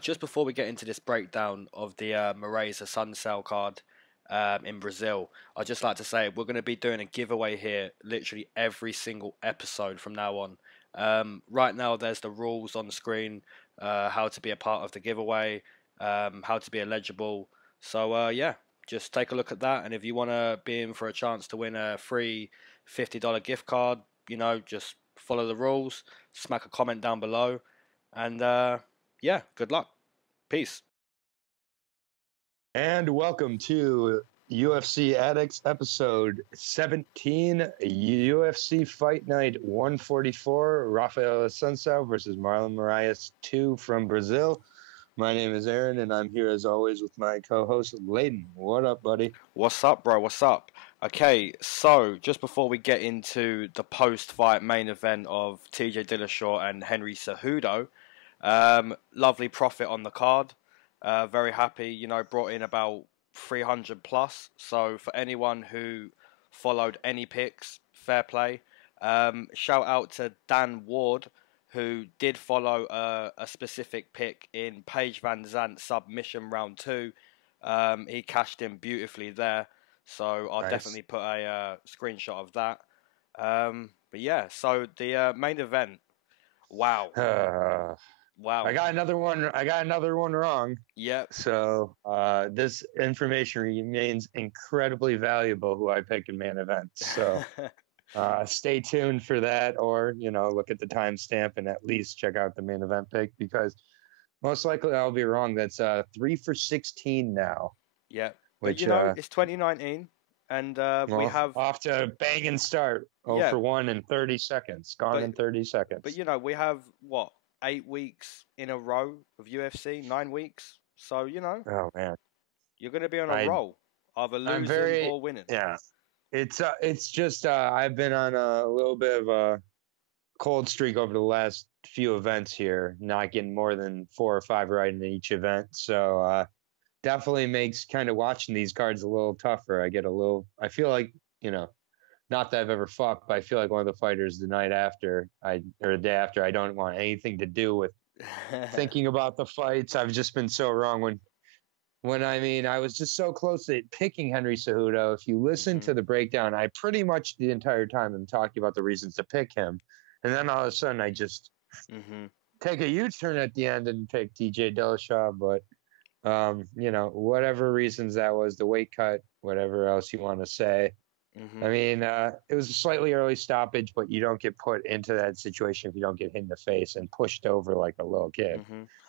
Just before we get into this breakdown of the Moraes Assuncao card in Brazil, I'd just like to say we're going to be doing a giveaway here literally every single episode from now on. Right now, there's the rules on the screen, how to be a part of the giveaway, how to be eligible. So, yeah, just take a look at that. And if you want to be in for a chance to win a free $50 gift card, just follow the rules, smack a comment down below, and yeah, good luck. Peace. And welcome to UFC Addicts episode 17, UFC Fight Night 144, Rafael Assuncao versus Marlon Moraes 2 from Brazil. My name is Aaron, and I'm here as always with my co-host, Leyton. What up, buddy? What's up, bro? What's up? Okay, so just before we get into the post-fight main event of TJ Dillashaw and Henry Cejudo, lovely profit on the card. Very happy, brought in about 300 plus. So for anyone who followed any picks, fair play. Shout out to Dan Ward, who did follow a specific pick in Paige Van Zandt submission round 2. He cashed in beautifully there. So I'll definitely put a screenshot of that. But yeah, so the main event. Wow. Wow. I got another one wrong. Yep. So this information remains incredibly valuable who I picked in main events. So stay tuned for that, or look at the timestamp and at least check out the main event pick, because most likely I'll be wrong. That's 3 for 16 now. Yep. But it's 2019, and we have off to a banging start. For 1 in 30 seconds. Gone in 30 seconds. But we have what? 8 weeks in a row of UFC, 9 weeks. So, oh man, you're going to be on a roll, either losing or winning. Yeah, it's just I've been on a little bit of a cold streak over the last few events here, not getting more than 4 or 5 right in each event. So definitely makes kind of watching these cards a little tougher. I feel like, not that I've ever fought, but I feel like one of the fighters the night after or the day after, I don't want anything to do with thinking about the fights. I've just been so wrong when I was just so close to picking Henry Cejudo. If you listen to the breakdown, I pretty much the entire time am talking about the reasons to pick him. And then all of a sudden I just take a U-turn at the end and pick TJ Dillashaw. But, whatever reasons that was, the weight cut, whatever else you want to say. I mean, it was a slightly early stoppage, but you don't get put into that situation if you don't get hit in the face and pushed over like a little kid.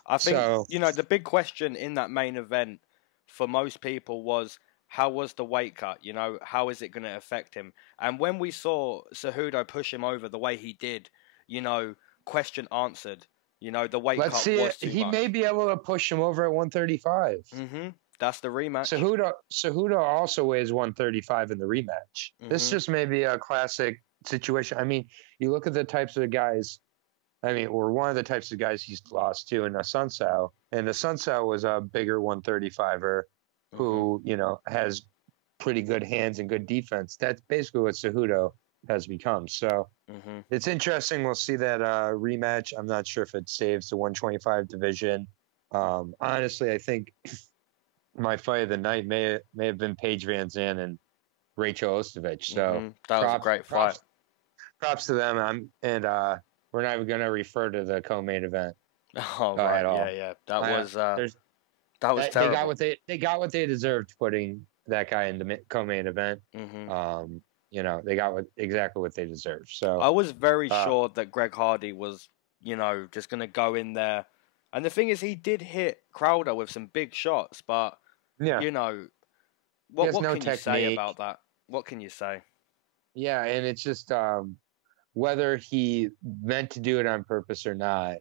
I think, the big question in that main event for most people was, how was the weight cut? How is it going to affect him? And when we saw Cejudo push him over the way he did, question answered. The weight cut was too much. He may be able to push him over at 135. That's the rematch. Cejudo also weighs 135 in the rematch. This just may be a classic situation. I mean, you look at the types of guys, or one of the types of guys he's lost to in Assuncao. And Assuncao was a bigger 135er who, has pretty good hands and good defense. That's basically what Cejudo has become. So it's interesting. We'll see that rematch. I'm not sure if it saves the 125 division. Honestly, I think my fight of the night may have been Paige Van Zandt and Rachel Ostovich. So that was a great fight. Props to them. We're not even going to refer to the co-main event. Oh right, at all. Yeah. That was terrible. They got what they deserved putting that guy in the co-main event. They got exactly what they deserved. So I was very sure that Greg Hardy was, just going to go in there. And the thing is, he did hit Crowder with some big shots, but what can you say about that? What can you say? Yeah, and it's just whether he meant to do it on purpose or not.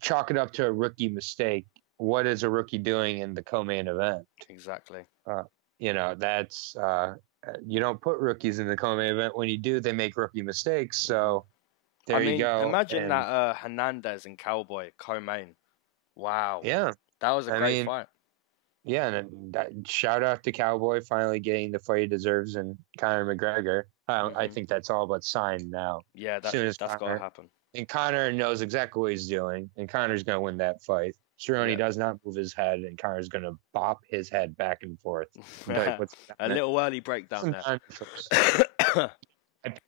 Chalk it up to a rookie mistake. What is a rookie doing in the co-main event? Exactly. That's you don't put rookies in the co-main event. When you do, they make rookie mistakes. So there you go. Imagine that Hernandez and Cowboy co-main. Wow. Yeah. That was a great fight. Yeah, and shout out to Cowboy finally getting the fight he deserves and Conor McGregor. I think that's all but signed now. Yeah, that's got to happen. And Connor knows exactly what he's doing, and Connor's going to win that fight. Cerrone does not move his head, and Connor's going to bop his head back and forth. A little early breakdown there.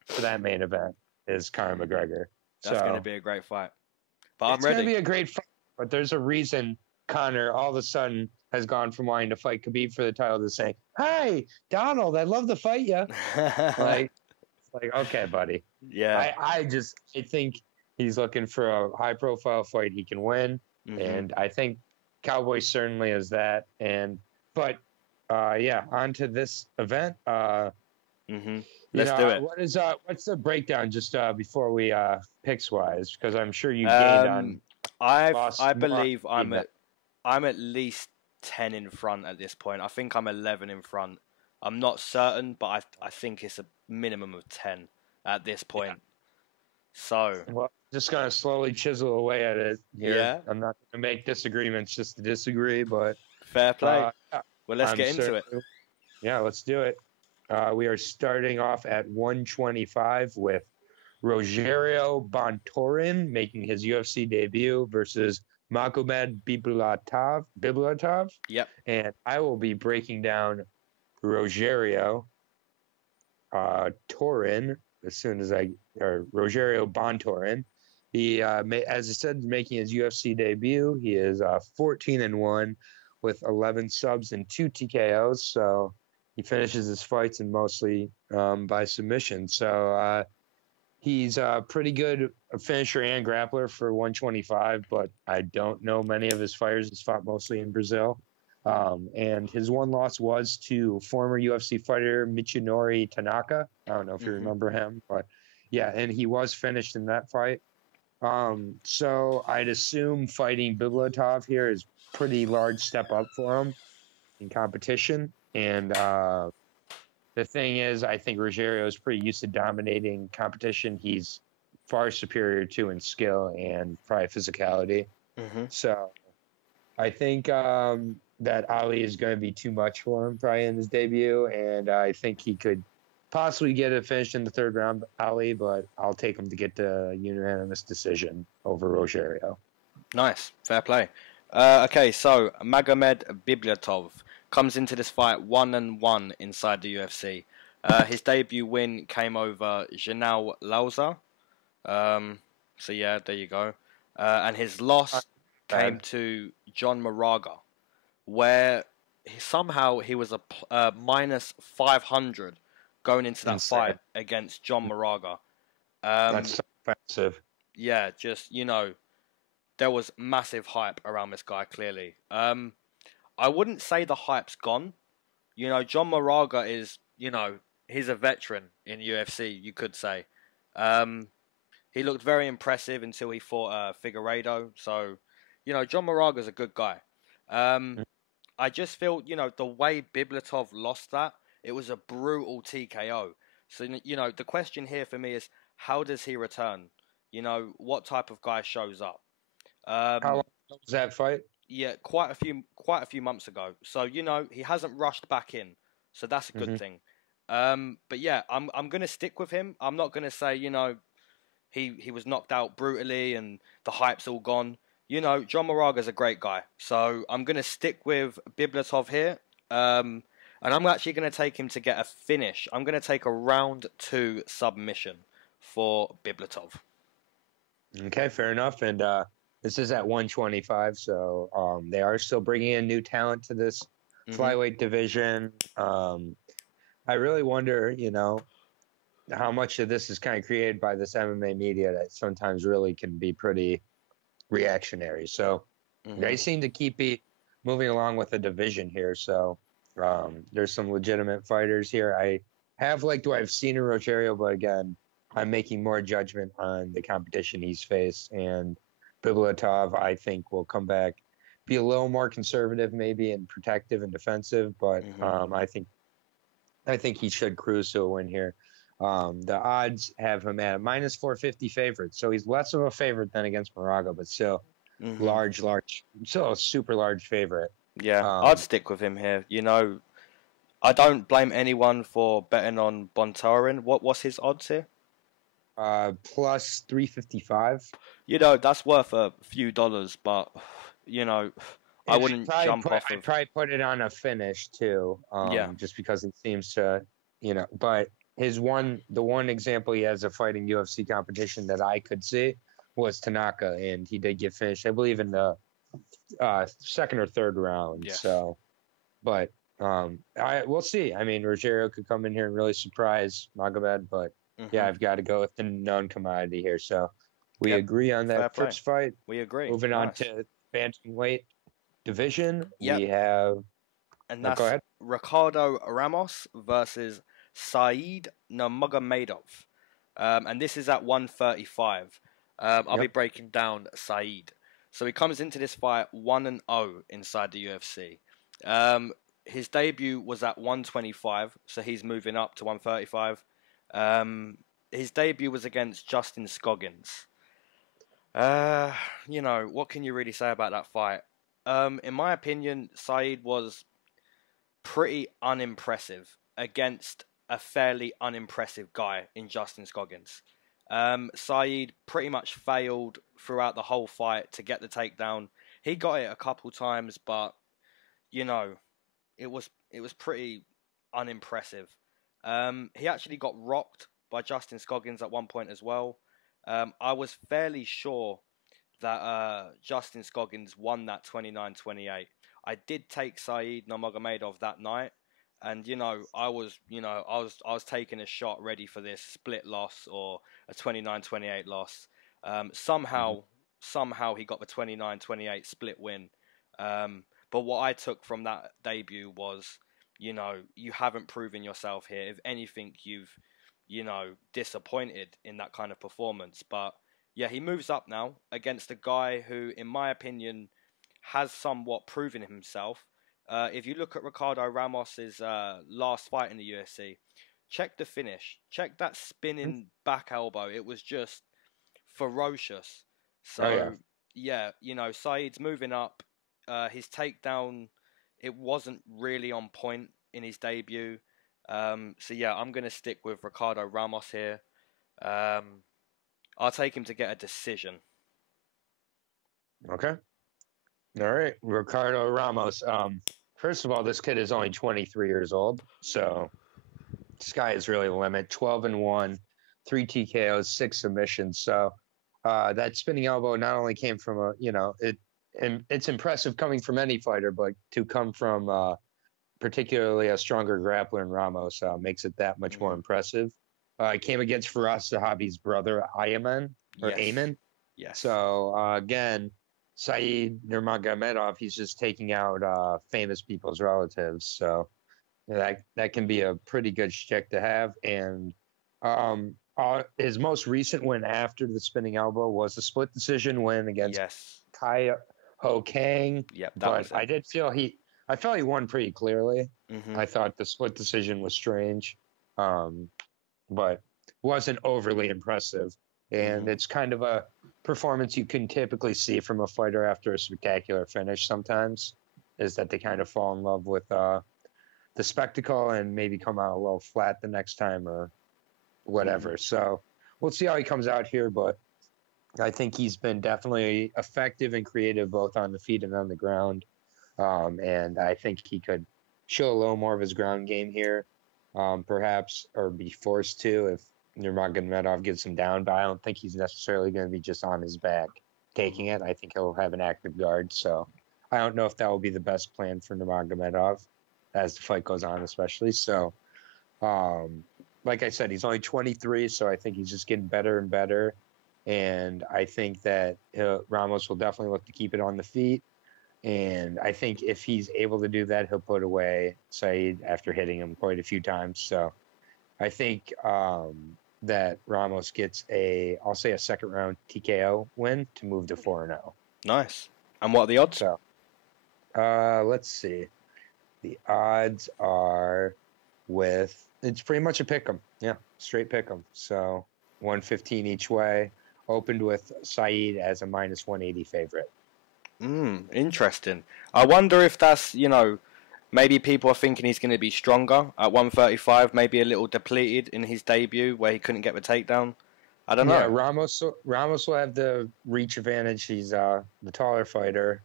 For that main event is Conor McGregor. That's going to be a great fight. But I'm ready. It's going to be a great fight, but there's a reason Conor all of a sudden has gone from wanting to fight Khabib for the title to saying, "Hey, Donald, I'd love to fight you." like, okay, buddy. Yeah. I think he's looking for a high-profile fight he can win, and I think Cowboy certainly is that. But on to this event. Let's do it. What's the breakdown just before we picks wise? Because I'm sure you gained on. I believe I'm at least 10 in front at this point. I think I'm 11 in front. I'm not certain, but I think it's a minimum of 10 at this point. Yeah. So, well, just gonna slowly chisel away at it here. Yeah. I'm not gonna make disagreements just to disagree, but fair play. Well, let's get into it. Yeah, let's do it. We are starting off at 125 with Rogerio Bontorin making his UFC debut versus Magomed Bibulatov. Yep. And I will be breaking down Rogerio Torin Rogerio Bontorin. He, as I said, making his UFC debut. He is 14-1 with 11 subs and 2 TKOs. So he finishes his fights and mostly by submission. So he's a pretty good finisher and grappler for 125, but I don't know many of his fighters. He's fought mostly in Brazil. And his one loss was to former UFC fighter Michinori Tanaka. I don't know if you remember him, but yeah, and he was finished in that fight. So I'd assume fighting Bibulatov here is pretty large step up for him in competition. And the thing is, I think Rogerio is pretty used to dominating competition. He's far superior to in skill and probably physicality. So I think that Ali is going to be too much for him probably in his debut, and I think he could possibly get it finished in the third round, Ali, but I'll take him to get the unanimous decision over Rogerio. Nice. Fair play. Okay, so Magomed Bibulatov comes into this fight 1-1 inside the UFC. His debut win came over Janelle Lauza. So yeah, there you go. And his loss came to John Moraga, where somehow he was a minus 500 going into that fight against John Moraga. That's so offensive. Yeah, just, there was massive hype around this guy, clearly. I wouldn't say the hype's gone. John Moraga is, he's a veteran in UFC, you could say. He looked very impressive until he fought Figueiredo. So, John Moraga's a good guy. I just feel, the way Bibulatov lost that, it was a brutal TKO. So, the question here for me is, how does he return? What type of guy shows up? How long was that fight? Yeah, quite a few months ago. So, he hasn't rushed back in. So that's a good thing. But yeah, I'm going to stick with him. I'm not going to say, he was knocked out brutally and the hype's all gone. John Moraga's a great guy. So I'm going to stick with Bibulatov here. And I'm actually going to take him to get a finish. I'm going to take a round 2 submission for Bibulatov. Okay, fair enough. And this is at 125, so they are still bringing in new talent to this flyweight division. I really wonder, how much of this is kind of created by this MMA media that sometimes really can be pretty reactionary. So they seem to keep moving along with the division here. So there's some legitimate fighters here. I have liked what I've seen in Rogerio, but again, I'm making more judgment on the competition he's faced. And Bibulatov, I think, will come back, be a little more conservative maybe and protective and defensive, but I think he should cruise to a win here. The odds have him at a minus 450 favorite, so he's less of a favorite than against Moraga, but still still a super large favorite. Yeah, I'd stick with him here. I don't blame anyone for betting on Bontorin. What's his odds here? Plus 355. You know, that's worth a few dollars, but you know, I wouldn't jump off I'd of. probably put it on a finish too, Yeah. just because it seems to, but the one example he has of fighting UFC competition that I could see was Tanaka, and he did get finished, I believe, in the second or third round. Yes. So, but we'll see. I mean, Rogerio could come in here and really surprise Magomed, but yeah, I've got to go with the known commodity here. So we agree on that first fight. We agree. Moving on to bantamweight division, we have. And that's go ahead. Ricardo Ramos versus Saeed Nurmagomedov. And this is at 135. I'll be breaking down Saeed. So he comes into this fight 1-0 inside the UFC. His debut was at 125, so he's moving up to 135. His debut was against Justin Scoggins. You know, what can you really say about that fight? In my opinion, Saeed was pretty unimpressive against a fairly unimpressive guy in Justin Scoggins. Saeed pretty much failed throughout the whole fight to get the takedown. He got it a couple times, but you know, it was pretty unimpressive. He actually got rocked by Justin Scoggins at one point as well. I was fairly sure that Justin Scoggins won that 29-28. I did take Saeed Nurmagomedov that night, and I was taking a shot ready for this split loss or a 29-28 loss. Somehow he got the 29-28 split win. But what I took from that debut was, you haven't proven yourself here. If anything, you've disappointed in that kind of performance. But yeah, he moves up now against a guy who, in my opinion, has somewhat proven himself. If you look at Ricardo Ramos's last fight in the UFC, check the finish. Check that spinning back elbow. It was just ferocious. So, Saeed's moving up. His takedown, it wasn't really on point in his debut. I'm going to stick with Ricardo Ramos here. I'll take him to get a decision. Okay. All right. Ricardo Ramos. First of all, this kid is only 23 years old. So sky is really the limit. 12-1, 3 TKOs, 6 submissions. So that spinning elbow not only came from it's impressive coming from any fighter, but to come from particularly a stronger grappler in Ramos makes it that much more impressive. It came against Firas Zahabi's brother, Ayman. Yes. So, again, Saeed Nurmagomedov, he's just taking out famous people's relatives. So that can be a pretty good shtick to have. And his most recent win after the spinning elbow was a split decision win against Kai Ho Kang. Yep, but I felt he won pretty clearly. I thought the split decision was strange, but wasn't overly impressive. And it's kind of a performance you can typically see from a fighter after a spectacular finish sometimes, is that they kind of fall in love with the spectacle and maybe come out a little flat the next time or whatever. So we'll see how he comes out here, but I think he's been definitely effective and creative both on the feet and on the ground. And I think he could show a little more of his ground game here, perhaps, or be forced to if Nurmagomedov gets him down. But I don't think he's necessarily going to be just on his back taking it. I think he'll have an active guard. So I don't know if that will be the best plan for Nurmagomedov as the fight goes on, especially. So, like I said, he's only 23, so I think he's just getting better and better. And I think that Ramos will definitely look to keep it on the feet. And I think if he's able to do that, he'll put away Saeed after hitting him quite a few times. So I think that Ramos gets I'll say a second round TKO win to move to 4-0. Nice. And what are the odds? So, let's see. The odds are it's pretty much a pick 'em. Yeah, straight pick 'em. So 115 each way. Opened with Saeed as a minus 180 favorite. Interesting. I wonder if that's, maybe people are thinking he's going to be stronger at 135, maybe a little depleted in his debut where he couldn't get the takedown. I don't Yeah, know. Ramos will have the reach advantage. He's the taller fighter.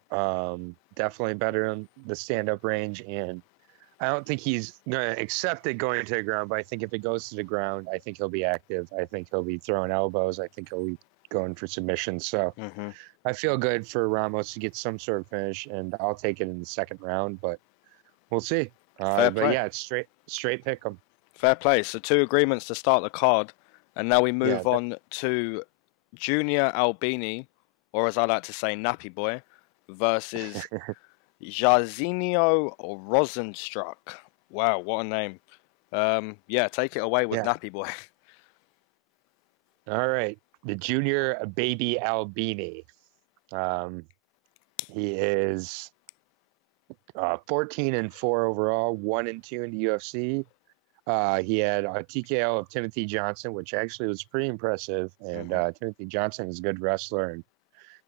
Definitely better on the stand-up range, and I don't think he's going to accept it going to the ground. But I think if it goes to the ground, I think he'll be active. I think he'll be throwing elbows. I think he'll be going for submissions. So Hmm. I feel good for Ramos to get some sort of finish, and I'll take it in the second round. But we'll see. Fair But play. yeah, it's straight pick 'em. Fair play. So two agreements to start the card, and now we Yeah, move on to Junior Albini, or as I like to say, Nappy Boy, versus Jairzinho Rozenstruik. Wow, what a name. Yeah, take it away with yeah. Nappy Boy. All right, the junior baby Albini. Um, he is 14-4 overall, 1-2 in the UFC. He had a TKO of Timothy Johnson, which actually was pretty impressive. And Hmm. Timothy Johnson is a good wrestler and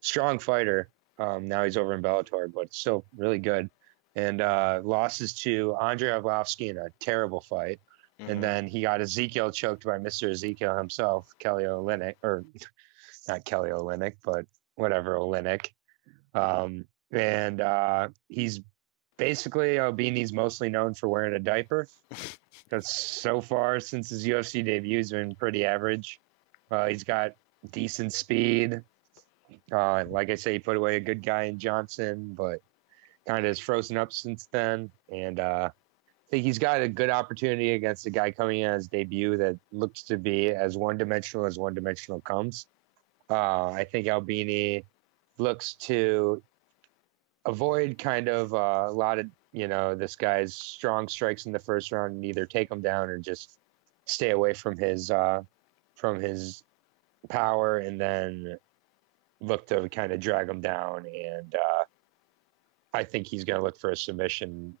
strong fighter. Now he's over in Bellator, but still really good. And losses to Andrei Arlovsky in a terrible fight. And Hmm. then he got Ezekiel choked by Mr. Ezekiel himself, Kelly Olynyk, or not Kelly Olynyk, but whatever Olynyk. And he's basically Albini's mostly known for wearing a diaper. Because so far since his UFC debut, he's been pretty average. He's got decent speed. Like I say, he put away a good guy in Johnson, but kind of has frozen up since then. And I think he's got a good opportunity against a guy coming in as debut that looks to be as one-dimensional comes. I think Albini looks to avoid kind of a lot of this guy's strong strikes in the first round and either take him down or just stay away from his power and then look to kind of drag him down. And I think he's going to look for a submission,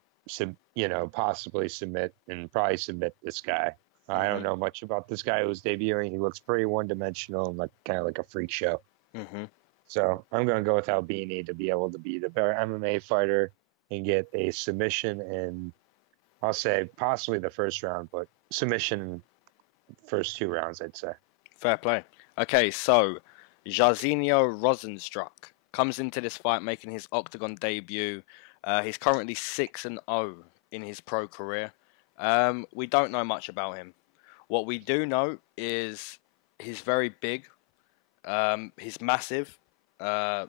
possibly submit and probably submit this guy. I don't Hmm. know much about this guy who's debuting. He looks pretty one-dimensional and like kind of like a freak show. Hmm. So I'm going to go with Albini to be able to be the better MMA fighter and get a submission in, I'll say possibly the first round, but submission in first two rounds, I'd say. Fair play. Okay, so Jairzinho Rozenstruik comes into this fight making his Octagon debut. He's currently 6-0 in his pro career. We don't know much about him. What we do know is he's very big. He's massive. Uh,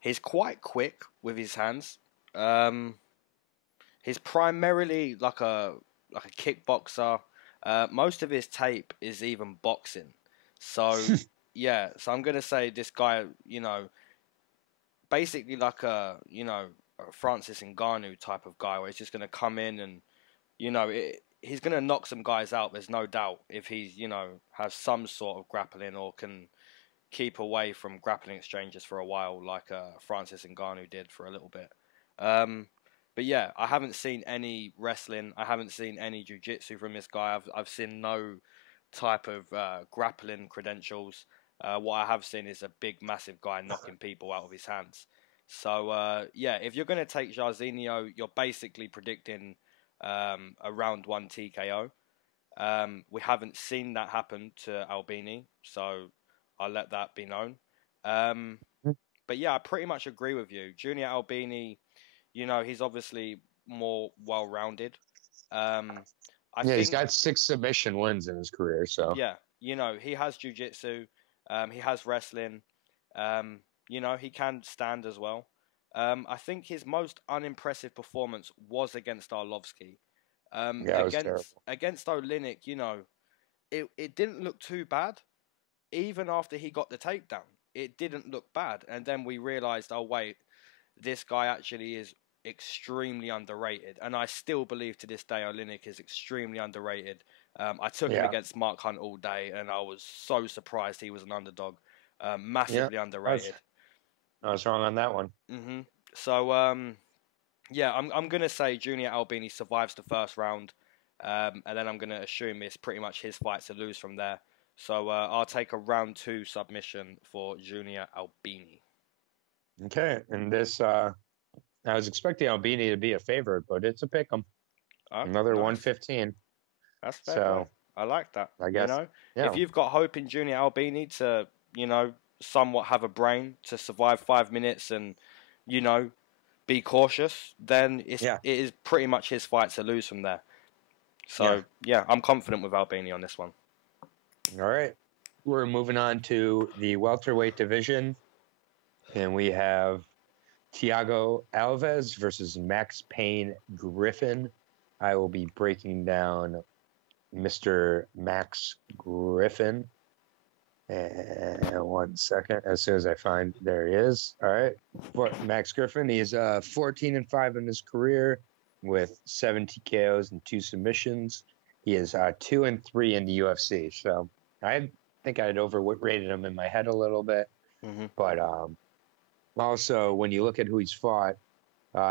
he's quite quick with his hands. Um, he's primarily like a kickboxer. Most of his tape is even boxing. So yeah, so I'm gonna say this guy, basically like a Francis Ngannou type of guy, where he's just gonna come in and he's gonna knock some guys out. There's no doubt if he's has some sort of grappling or can keep away from grappling exchanges for a while, like Francis Ngannou did for a little bit. Um, but yeah, I haven't seen any wrestling. I haven't seen any jiu-jitsu from this guy. I've seen no type of grappling credentials. What I have seen is a big, massive guy knocking people out of his hands. So yeah, if you're going to take Jairzinho, you're basically predicting a round one TKO. We haven't seen that happen to Albini, so I'll let that be known. Um, but yeah, I pretty much agree with you. Junior Albini, he's obviously more well-rounded. Um, I Yeah, he's think, got 6 submission wins in his career, so yeah, he has jiu-jitsu, he has wrestling, he can stand as well. I think his most unimpressive performance was against Arlovsky. yeah, it was terrible. Against Olynyk, it didn't look too bad. Even after he got the takedown, it didn't look bad. And then we realized, oh wait, this guy actually is extremely underrated. And I still believe to this day Olynyk is extremely underrated. I took him Yeah, against Mark Hunt all day, and I was so surprised he was an underdog. yeah, Massively I was, underrated. I was wrong on that one. So yeah, I'm gonna say Junior Albini survives the first round, and then I'm gonna assume it's pretty much his fight to lose from there. So I'll take a round two submission for Junior Albini. Okay, and this I was expecting Albini to be a favorite, but it's a pick 'em. Oh, Another nice. 115. That's fair So play. I like that. I guess. Yeah. If you've got hope in Junior Albini to, somewhat have a brain to survive 5 minutes and, be cautious, then it is pretty much his fight to lose from there. So, I'm confident with Albini on this one. All right. We're moving on to the welterweight division, and we have Thiago Alves versus Max Payne Griffin. I will be breaking down Mr. Max Griffin. And 1 second, as soon as I find, there he is. All right. Max Griffin, he is 14-5 in his career with 70 KOs and 2 submissions. He is 2-3 in the UFC. So I think I'd overrated him in my head a little bit. But also, when you look at who he's fought,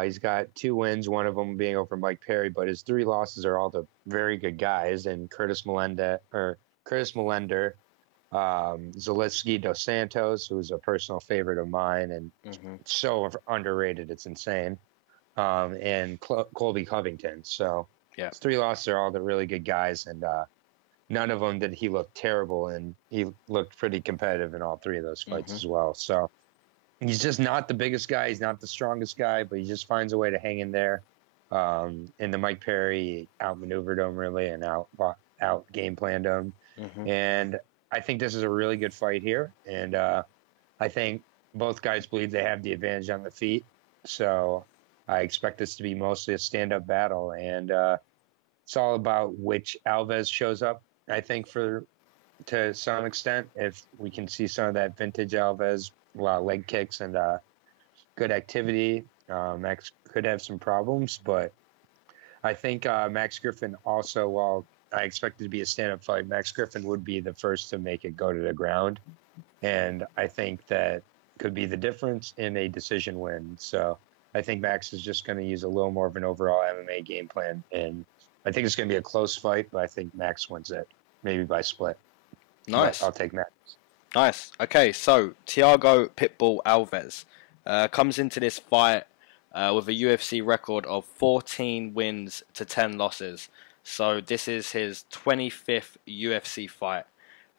he's got 2 wins, one of them being over Mike Perry, but his 3 losses are all to very good guys, and Curtis Millender, Zaleski dos Santos, who's a personal favorite of mine and so underrated, it's insane, and Colby Covington. So his 3 losses are all the really good guys, and none of them did he look terrible, and he looked pretty competitive in all 3 of those fights as well. So he's just not the biggest guy. He's not the strongest guy, but he just finds a way to hang in there. And the Mike Perry outmaneuvered him really and out game planned him. And I think this is a really good fight here. And I think both guys believe they have the advantage on the feet. So I expect this to be mostly a stand-up battle. And it's all about which Alves shows up, I think, to some extent. If we can see some of that vintage Alves, a lot of leg kicks and good activity, Max could have some problems. But I think Max Griffin also, while I expect it to be a stand-up fight, Max Griffin would be the first to make it go to the ground. And I think that could be the difference in a decision win. So I think Max is just going to use a little more of an overall MMA game plan. And I think it's going to be a close fight, but I think Max wins it, maybe by split. Nice. But I'll take Max. Nice. Okay, so Thiago Pitbull Alves comes into this fight with a UFC record of 14 wins to 10 losses. So this is his 25th UFC fight.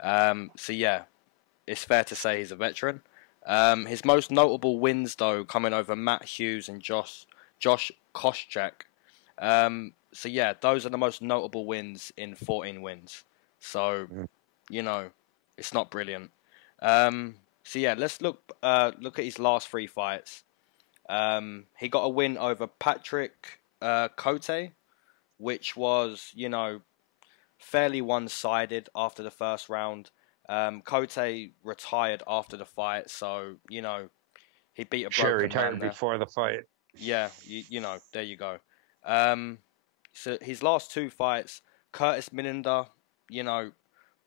So yeah, it's fair to say he's a veteran. His most notable wins, though, coming over Matt Hughes and Josh Koscheck. So yeah, those are the most notable wins in 14 wins. So, it's not brilliant. So yeah, let's look at his last 3 fights. He got a win over Patrick Cote, which was, fairly one-sided after the first round. Cote retired after the fight, so, he beat a broken man retired there. before the fight. Yeah, there you go. So his last 2 fights, Curtis Millender,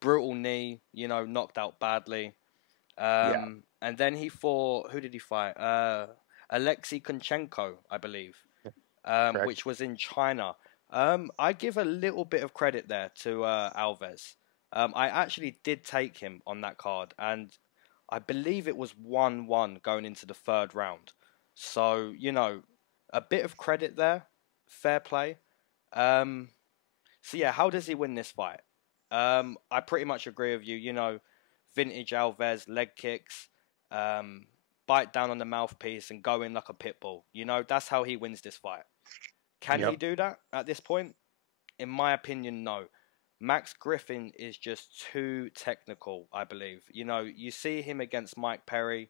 brutal knee, knocked out badly. And then he fought, who did he fight? Alexei Kunchenko, I believe, which was in China. I give a little bit of credit there to Alves. I actually did take him on that card, and I believe it was 1-1 going into the 3rd round. So, a bit of credit there. Fair play. So, yeah, how does he win this fight? I pretty much agree with you. Vintage Alves, leg kicks, bite down on the mouthpiece and go in like a pit bull. That's how he wins this fight. Can he do that at this point? In my opinion, no. Max Griffin is just too technical, I believe. You see him against Mike Perry,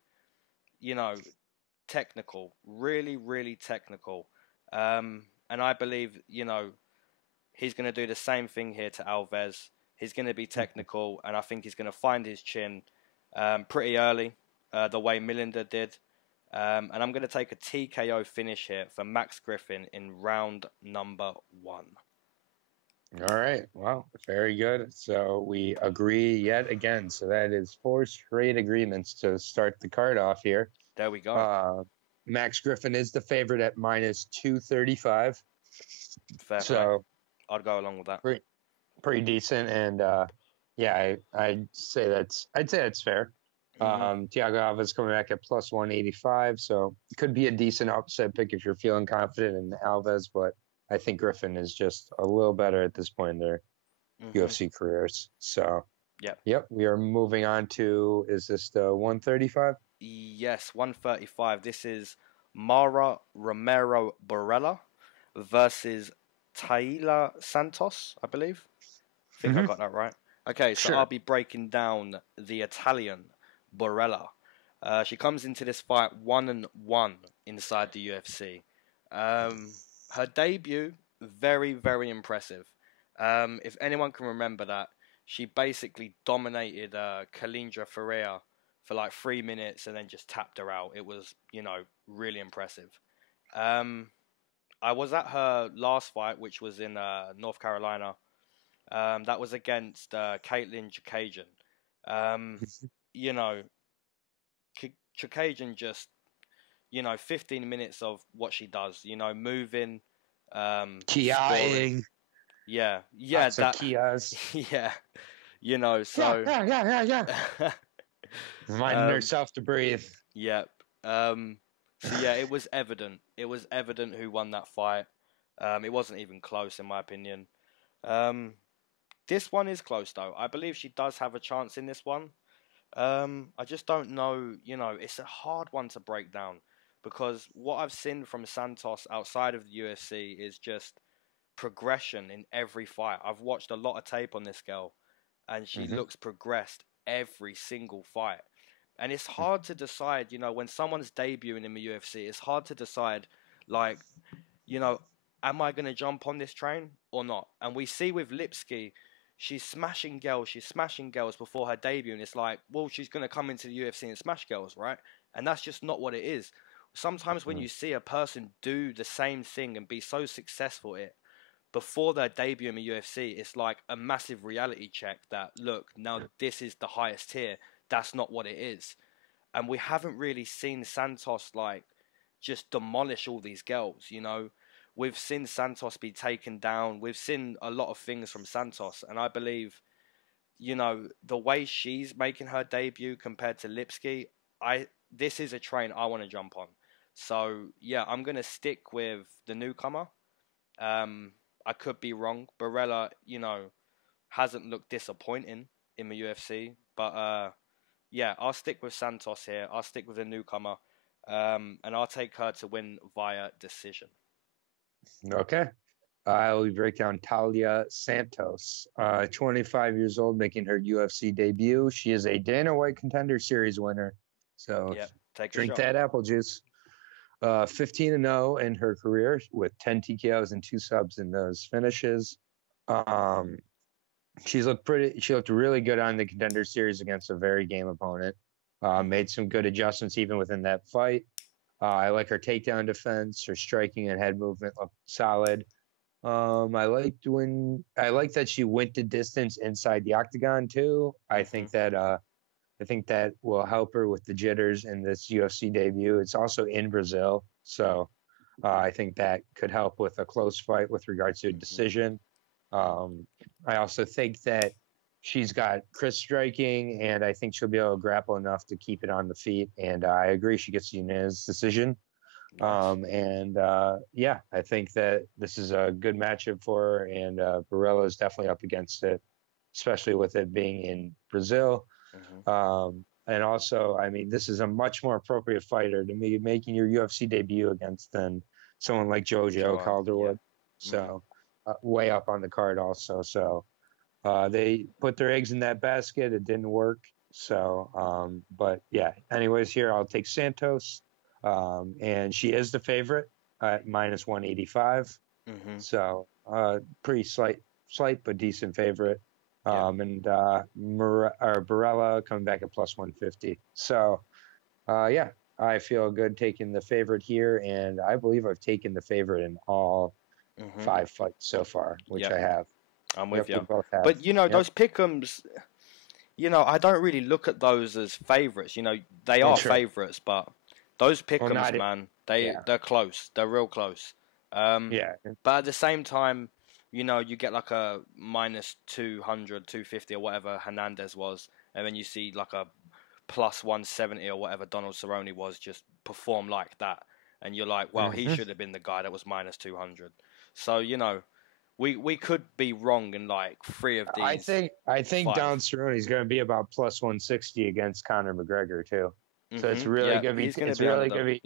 technical, really, really technical. And I believe, he's going to do the same thing here to Alves. He's going to be technical, and I think he's going to find his chin pretty early, the way Millender did. And I'm going to take a TKO finish here for Max Griffin in round number 1. All right. Well, very good. So we agree yet again. So that is 4 straight agreements to start the card off here. There we go. Max Griffin is the favorite at -235. Fair play. I'd go along with that. Pretty decent, and I'd say that's fair. Thiago Alves coming back at +185, so it could be a decent upset pick if you're feeling confident in Alves, but I think Griffin is just a little better at this point in their Hmm. UFC careers. So, Yep. yep, we are moving on to, is this the 135? Yes, 135. This is Mara Romero Borella versus Taila Santos, I believe. I think I Mm-hmm. got that right. Okay, so I'll Sure. be breaking down the Italian Borella. She comes into this fight 1-1 inside the UFC. Her debut, very, very impressive. If anyone can remember that, she basically dominated Kalindra Ferreira for like 3 minutes and then just tapped her out. It was, really impressive. Um, I was at her last fight, which was in North Carolina. That was against Caitlin Chikajan. Um, you know, Chikajan just, 15 minutes of what she does, moving, scoring. Kiaing. Yeah, yeah, Lots of that, Kias. yeah, Yeah, so, yeah, yeah, yeah, yeah. Reminding um, herself to breathe. yeah. So yeah, it was evident. It was evident who won that fight. It wasn't even close in my opinion. Um, this one is close though. I believe she does have a chance in this one. I just don't know. It's a hard one to break down because what I've seen from Santos outside of the UFC is just progression in every fight. I've watched a lot of tape on this girl, and she Hmm. looks progressed every single fight. And it's hard to decide, when someone's debuting in the UFC, it's hard to decide, like, you know, am I going to jump on this train or not? And we see with Lipski, she's smashing girls before her debut, and it's like, well, she's going to come into the UFC and smash girls, right? And that's just not what it is. Sometimes when you see a person do the same thing and be so successful at it before their debut in the UFC, it's like a massive reality check that, look, now this is the highest tier. That's not what it is. And we haven't really seen Santos like just demolish all these girls. We've seen Santos be taken down. We've seen a lot of things from Santos, and I believe, the way she's making her debut compared to Lipski, this is a train I want to jump on. So yeah, I'm gonna stick with the newcomer. I could be wrong. Borella, hasn't looked disappointing in the UFC, but yeah, I'll stick with Santos here. I'll stick with the newcomer, and I'll take her to win via decision. Okay. I will break down Talia Santos, 25 years old, making her UFC debut. She is a Dana White Contender Series winner. So Yep, take a drink shot. that apple juice. 15-0 in her career with 10 TKOs and 2 subs in those finishes. Um, She looked really good on the Contender Series against a very game opponent. Hmm. Made some good adjustments even within that fight. I like her takedown defense, her striking and head movement looked solid. I like that she went the distance inside the octagon too. Hmm. I think that will help her with the jitters in this UFC debut. It's also in Brazil, so I think that could help with a close fight with regards to a Hmm. decision. Um, I also think that she's got crisp striking, and I think she'll be able to grapple enough to keep it on the feet. And I agree, she gets a unanimous decision. Nice. Yeah, I think that this is a good matchup for her, and Borella is definitely up against it, especially with it being in Brazil. Hmm. And also, I mean, this is a much more appropriate fighter to be making your UFC debut against than someone like Jojo Joanne, yeah. Calderwood. Hmm. So, way up on the card also. So, they put their eggs in that basket. It didn't work. So, but yeah, anyways, here I'll take Santos. And she is the favorite at minus 185. Hmm. So, pretty slight but decent favorite. Yeah. Borella coming back at plus 150. So, yeah, I feel good taking the favorite here, and I believe I've taken the favorite in all Hmm. 5 fights so far, which Yep. I have. I'm Yep, with we you. both have. But Yep, those pickums, I don't really look at those as favorites. They are sure. favorites, but those Well, pickums, not it. man, Yeah, they're close. They're real close. Um, yeah. but at the same time, you get like a minus 200, 250 or whatever Hernandez was, and then you see like a plus 170 or whatever Donald Cerrone was just perform like that, and you're like, well, he Hmm. should have been the guy that was minus 200. So we could be wrong in like 3 of these. I think 5. Don Cerrone's going to be about plus 160 against Conor McGregor too. So it's really going to be it's really going to be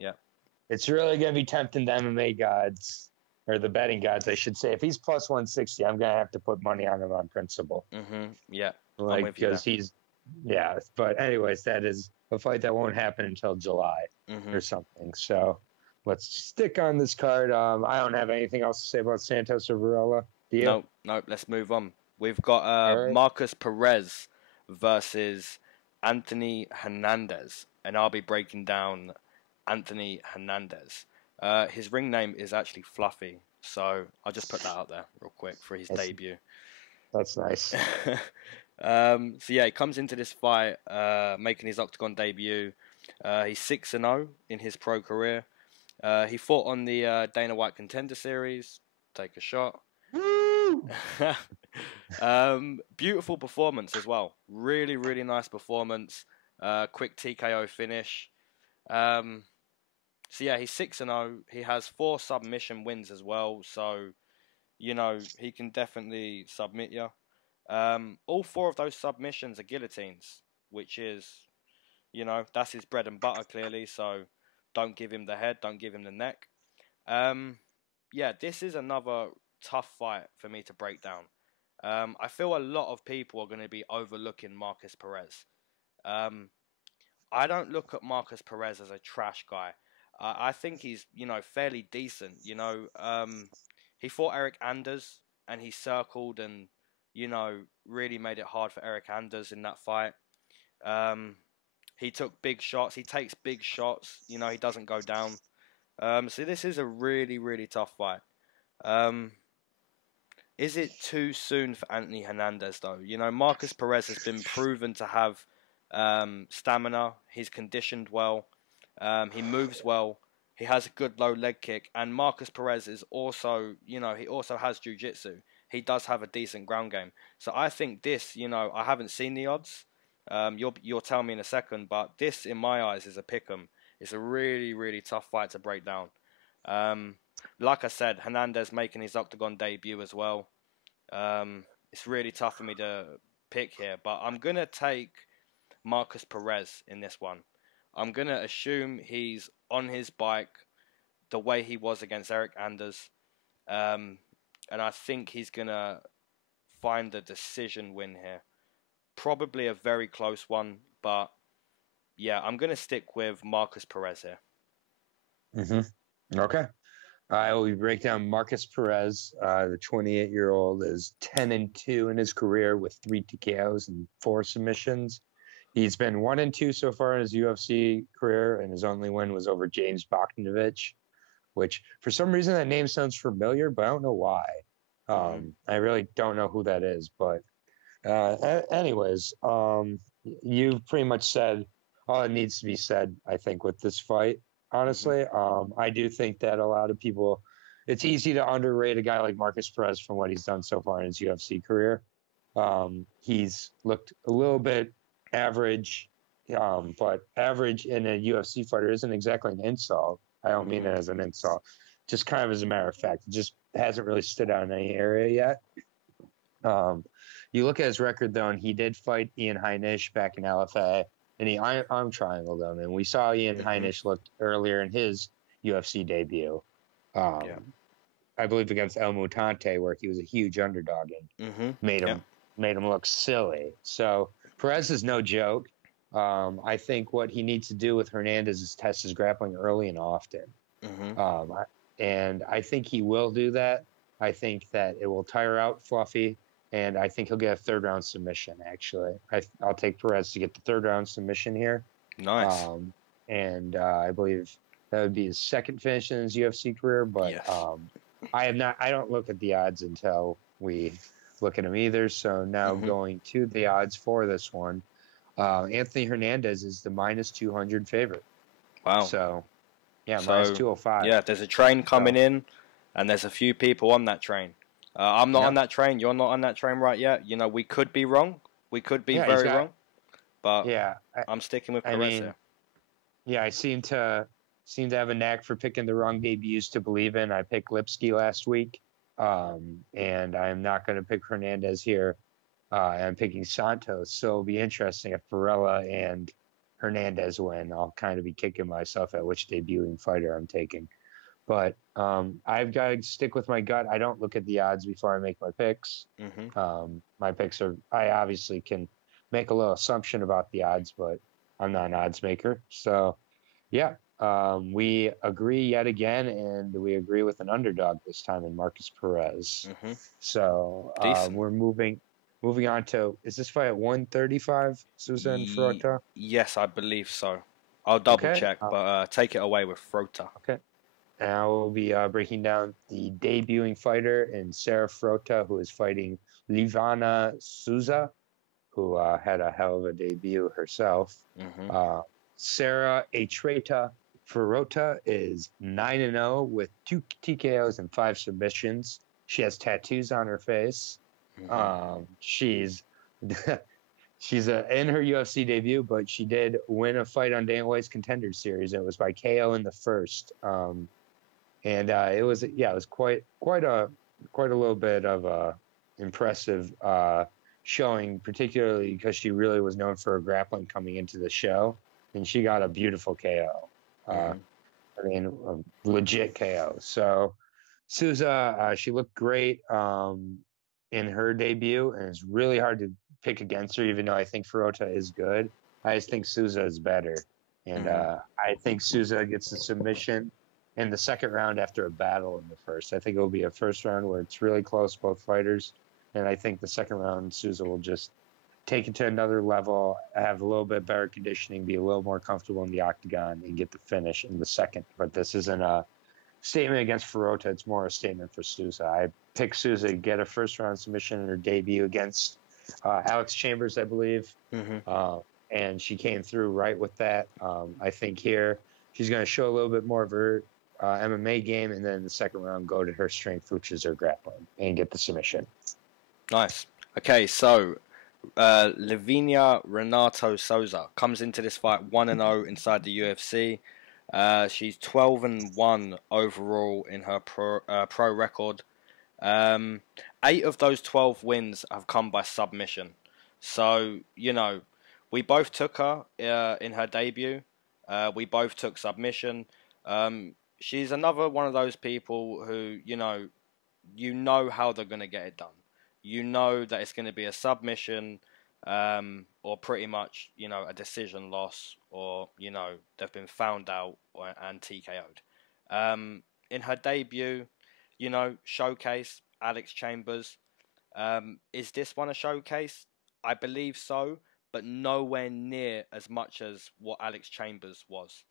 it's really going to be tempting the MMA gods, or the betting gods, I should say. If he's plus 160, I'm going to have to put money on him on principle. Yeah, like because But anyways, that is a fight that won't happen until July or something. So let's stick on this card. I don't have anything else to say about Santos or Borella. Do you? No. Let's move on. We've got Marcus Perez versus Anthony Hernandez, and I'll be breaking down Anthony Hernandez. His ring name is actually Fluffy, so I'll just put that out there real quick for his debut. That's nice. So yeah, he comes into this fight making his octagon debut. He's 6-0 in his pro career. He fought on the Dana White Contender Series. Take a shot. Woo! Beautiful performance as well. Really, really nice performance. Quick TKO finish. So yeah, he's 6-0. He has 4 submission wins as well. So, you know, he can definitely submit you. All 4 of those submissions are guillotines, which is, you know, that's his bread and butter clearly. So don't give him the head, don't give him the neck. Yeah, this is another tough fight for me to break down. I feel a lot of people are going to be overlooking Marcus Perez. I don't look at Marcus Perez as a trash guy. I think he's, you know, fairly decent. You know, he fought Eric Anders and he circled and, you know, really made it hard for Eric Anders in that fight. He took big shots. He takes big shots. You know, he doesn't go down. So this is a really, really tough fight. Is it too soon for Anthony Hernandez, though? You know, Marcus Perez has been proven to have stamina. He's conditioned well. He moves well. He has a good low leg kick. And Marcus Perez is also, you know, he also has jiu-jitsu. He does have a decent ground game. So I think this, you know, I haven't seen the odds. You'll tell me in a second. But this, in my eyes, is a pick'em. It's a really, really tough fight to break down. Like I said, Hernandez making his octagon debut as well. It's really tough for me to pick here, but I'm going to take Marcus Perez in this one. I'm going to assume he's on his bike the way he was against Eric Anders. And I think he's going to find a decision win here. Probably a very close one, but yeah, I'm going to stick with Marcus Perez here. Okay. I will break down Marcus Perez. The 28-year-old is 10-2 in his career with 3 TKOs and 4 submissions. He's been 1-2 so far in his UFC career, and his only win was over James Bogdanovich, which for some reason that name sounds familiar, but I don't know why. I really don't know who that is. But anyways, you've pretty much said all that needs to be said, I think, with this fight. Honestly, I do think that a lot of people, it's easy to underrate a guy like Marcus Perez from what he's done so far in his UFC career. He's looked a little bit average, but average in a UFC fighter isn't exactly an insult. I don't mean it as an insult. Just kind of as a matter of fact, it just hasn't really stood out in any area yet. You look at his record, though, and he did fight Ian Heinisch back in LFA. And he arm triangled him. And we saw Ian Heinisch look earlier in his UFC debut. I believe against El Mutante, where he was a huge underdog and made him look silly. So Perez is no joke. I think what he needs to do with Hernandez is test his grappling early and often. And I think he will do that. I think that it will tire out Fluffy. And I think he'll get a 3rd round submission, actually. I'll take Perez to get the 3rd round submission here. Nice. And I believe that would be his 2nd finish in his UFC career. But I don't look at the odds until we look at them either. So now going to the odds for this one, Anthony Hernandez is the -200 favorite. Wow. So, yeah, -205. Yeah, there's a train coming in, and there's a few people on that train. I'm not on that train. You're not on that train right yet. You know, we could be wrong. We could be very wrong. But I'm sticking with Perez here. Yeah, I seem to have a knack for picking the wrong debuts to believe in. I picked Lipsky last week. And I am not going to pick Hernandez here. I'm picking Santos. So it'll be interesting if Borella and Hernandez win. I'll kind of be kicking myself at which debuting fighter I'm taking. But I've got to stick with my gut. I don't look at the odds before I make my picks. My picks are, I obviously can make a little assumption about the odds, but I'm not an odds maker. So, yeah, we agree yet again, and we agree with an underdog this time in Marcus Perez. So we're moving on to, is this fight at 135, Souza and Frota? Yes, I believe so. I'll double check, but take it away with Frota. Okay. Now we'll be breaking down the debuting fighter in Sarah Frota, who is fighting Livana Souza, who had a hell of a debut herself. Sarah Atreta Frota is 9-0 with 2 TKOs and 5 submissions. She has tattoos on her face. She's in her UFC debut, but she did win a fight on Dana White's Contender Series. It was by KO in the first. And it was quite a little bit of a impressive showing, particularly because she really was known for her grappling coming into the show, and she got a beautiful KO. I mean, a legit KO. So Souza, she looked great in her debut, and it's really hard to pick against her, even though I think Frota is good. I just think Souza is better, and I think Souza gets the submission in the second round after a battle in the first. I think it will be a first round where it's really close, both fighters. And I think the second round, Souza will just take it to another level, have a little bit better conditioning, be a little more comfortable in the octagon, and get the finish in the second. But this isn't a statement against Frota. It's more a statement for Souza. I picked Souza to get a first round submission in her debut against Alex Chambers, I believe. And she came through right with that. I think here she's going to show a little bit more of her MMA game, and then in the second round go to her strength, which is her grappling, and get the submission. Nice. Okay, so Lavinia Renato Souza comes into this fight 1-0 inside the UFC. She's 12-1 overall in her pro record. 8 of those 12 wins have come by submission. So, you know, we both took her in her debut. We both took submission. She's another one of those people who, you know how they're going to get it done. You know that it's going to be a submission, or pretty much, a decision loss, or, they've been found out and TKO'd. In her debut, showcase, Alex Chambers. Is this one a showcase? I believe so, but nowhere near as much as what Alex Chambers was.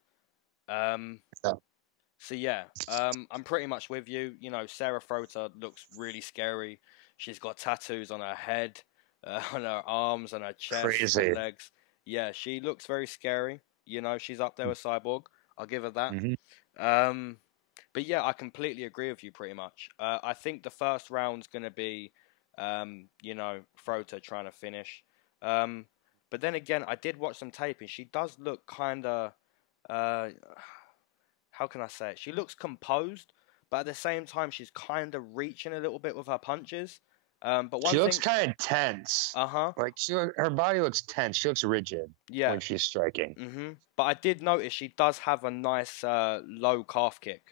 So yeah, I'm pretty much with you. Sarah Frota looks really scary. She's got tattoos on her head, on her arms, on her chest, and legs. Yeah, she looks very scary. She's up there with Cyborg. I'll give her that. But yeah, I completely agree with you pretty much. I think the first round's going to be, Frota trying to finish. But then again, I did watch some tape, and she does look kind of... how can I say it? She looks composed, but at the same time, she's kind of reaching a little bit with her punches. But she looks kind of tense. Like her body looks tense. She looks rigid. When she's striking. But I did notice she does have a nice low calf kick.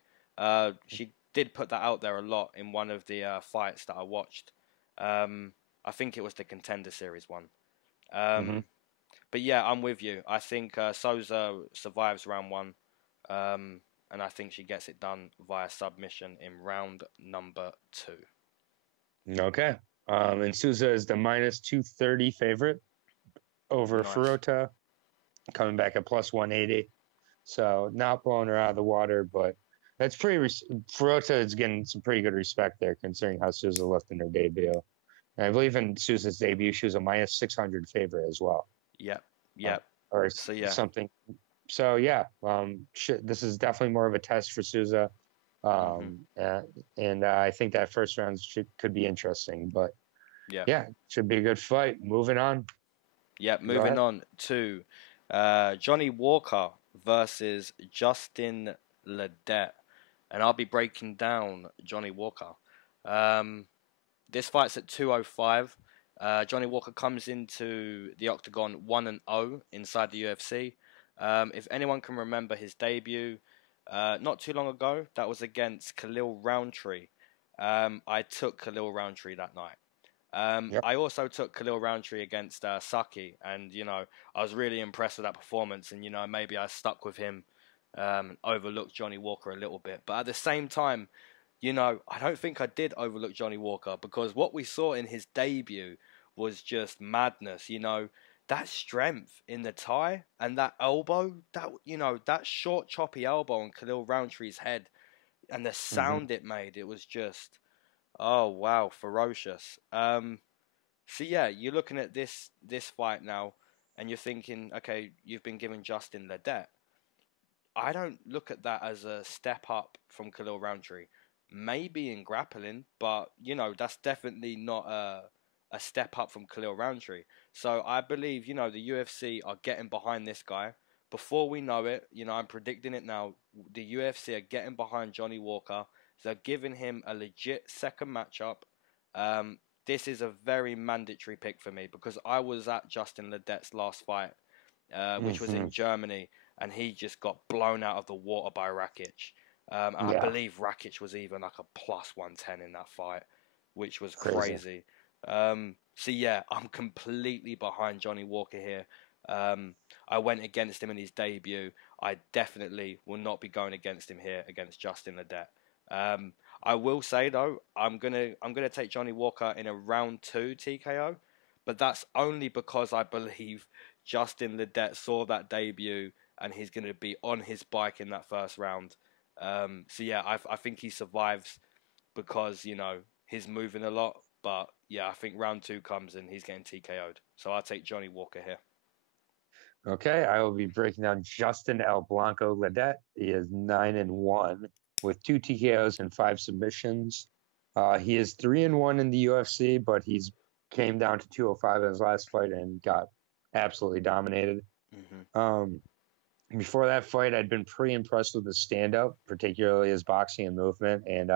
She did put that out there a lot in one of the fights that I watched. I think it was the Contender Series one. But yeah, I'm with you. I think Souza survives round 1. And I think she gets it done via submission in round number 2. Okay. And Souza is the minus 230 favorite over Frota, coming back at plus 180. So not blowing her out of the water, but that's pretty. Frota is getting some pretty good respect there, considering how Souza looked in her debut. And I believe in Souza's debut, she was a minus 600 favorite as well. Yep. Something. So yeah, this is definitely more of a test for Souza, and I think that first round could be interesting. But yeah, should be a good fight. Moving on. Yeah, moving on to Johnny Walker versus Justin Ledet, and I'll be breaking down Johnny Walker. This fight's at 205. Johnny Walker comes into the octagon 1-0 inside the UFC. If anyone can remember his debut, not too long ago, that was against Khalil Roundtree. I took Khalil Roundtree that night. Yep. I also took Khalil Roundtree against Saki, and I was really impressed with that performance. And maybe I stuck with him, overlooked Johnny Walker a little bit. But at the same time, I don't think I did overlook Johnny Walker, because what we saw in his debut was just madness. That strength in the tie and that elbow, that short choppy elbow on Khalil Roundtree's head, and the sound it made, it was just, oh wow, ferocious. So yeah, you're looking at this fight now, and you're thinking, okay, you've been given Justin Ledet. I don't look at that as a step up from Khalil Roundtree. Maybe in grappling, but that's definitely not a step up from Khalil Roundtree. So I believe the UFC are getting behind this guy. Before we know it, I'm predicting it now. The UFC are getting behind Johnny Walker. They're giving him a legit second matchup. This is a very mandatory pick for me, because I was at Justin Ledet's last fight, which was in Germany, and he just got blown out of the water by Rakic. I believe Rakic was even like a plus 110 in that fight, which was crazy. So yeah, I'm completely behind Johnny Walker here. I went against him in his debut. I definitely will not be going against him here against Justin Ledet. I will say though, I'm gonna take Johnny Walker in a round 2 TKO, but that's only because I believe Justin Ledet saw that debut and he's gonna be on his bike in that first round. So yeah, I think he survives because he's moving a lot. But yeah, I think round 2 comes and he's getting TKO'd. So I'll take Johnny Walker here. Okay, I will be breaking down Justin El Blanco Ledet. He is 9-1 with 2 TKOs and 5 submissions. He is 3-1 in the UFC, but he's came down to 205 in his last fight and got absolutely dominated. Before that fight, I'd been pretty impressed with his stand-up, particularly his boxing and movement, and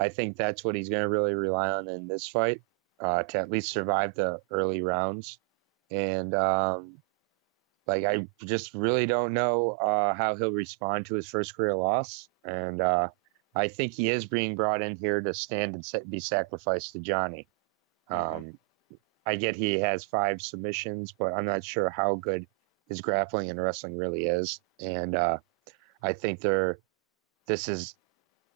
I think that's what he's going to really rely on in this fight to at least survive the early rounds. And I just really don't know how he'll respond to his first career loss. And I think he is being brought in here to stand and be sacrificed to Johnny. I get he has 5 submissions, but I'm not sure how good his grappling and wrestling really is. And I think this is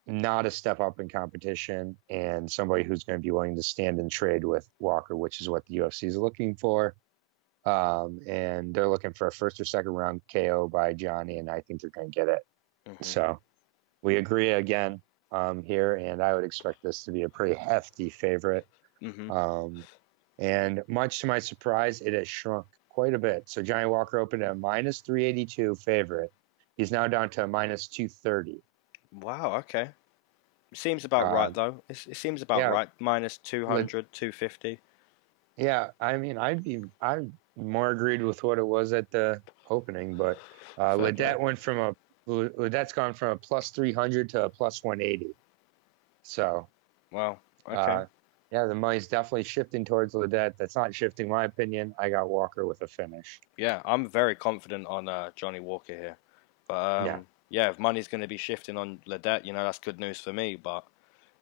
not a step up in competition and somebody who's going to be willing to stand and trade with Walker, which is what the UFC is looking for. And they're looking for a first or second round KO by Johnny, and I think they're going to get it. So we agree again here, and I would expect this to be a pretty hefty favorite. And much to my surprise, it has shrunk quite a bit. So Johnny Walker opened at a minus 382 favorite. He's now down to a minus 230. Wow, okay. Seems about right, though. It seems about right. Minus 200, 250. Yeah, I mean, I more agreed with what it was at the opening, but Ledet's gone from a plus 300 to a plus 180. So, wow, okay. Yeah, the money's definitely shifting towards Ledet. That's not shifting my opinion. I got Walker with a finish. Yeah, I'm very confident on Johnny Walker here. But yeah, if money's going to be shifting on Ledet, that's good news for me. But,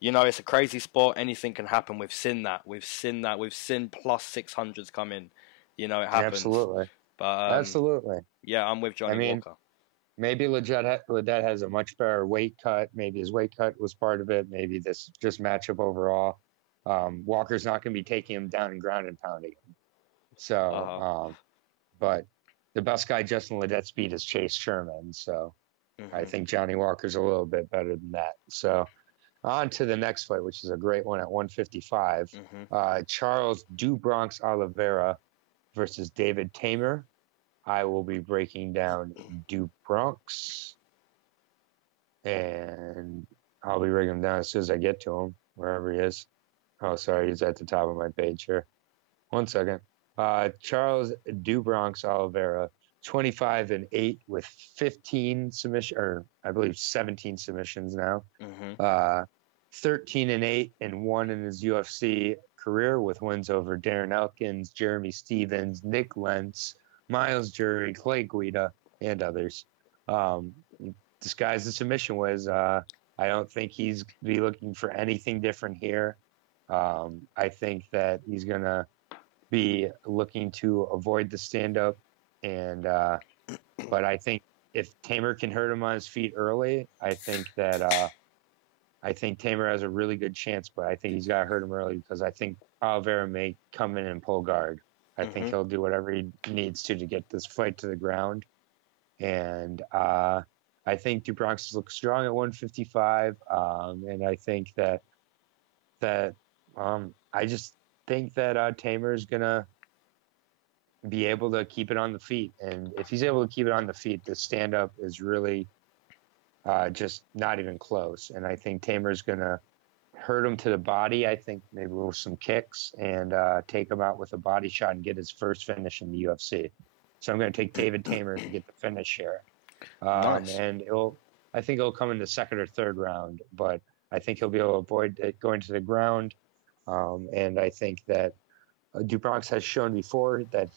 it's a crazy sport. Anything can happen. We've seen that. We've seen plus 600s come in. It happens. Absolutely. But, absolutely. Yeah, I'm with Johnny Walker. Maybe Ledet has a much better weight cut. Maybe his weight cut was part of it. Maybe this just matchup overall. Walker's not going to be taking him down and ground and pounding him. So, but the best guy Justin Ledet's beat is Chase Sherman. So I think Johnny Walker's a little bit better than that. So on to the next fight, which is a great one at 155. Charles Du Bronx Oliveira versus David Teymur. I will be breaking down Du Bronx. And I'll be breaking him down as soon as I get to him, wherever he is. Oh, sorry, he's at the top of my page here. 1 second. Charles Du Bronx Oliveira, 25-8 with 15 submissions, or I believe 17 submissions now. 13-8-1 in his UFC career with wins over Darren Elkins, Jeremy Stevens, Nick Lentz, Miles Jury, Clay Guida, and others. Disguised the submission was. I don't think he's going to be looking for anything different here. I think that he's going to be looking to avoid the stand-up, and but I think if Teymur can hurt him on his feet early, I think Teymur has a really good chance, but I think he's got to hurt him early because I think Oliveira may come in and pull guard. I think he'll do whatever he needs to get this fight to the ground, and I think do Bronx looks strong at 155, and I think that I just think that Teymur is gonna be able to keep it on the feet, and if he's able to keep it on the feet, the stand up is really just not even close. And I think Teymur's gonna hurt him to the body. I think maybe with some kicks and take him out with a body shot and get his first finish in the UFC. So I'm going to take David Teymur to get the finish here. Nice. And I think it'll come in the second or third round, but I think he'll be able to avoid it going to the ground. And I think that Bronx has shown before that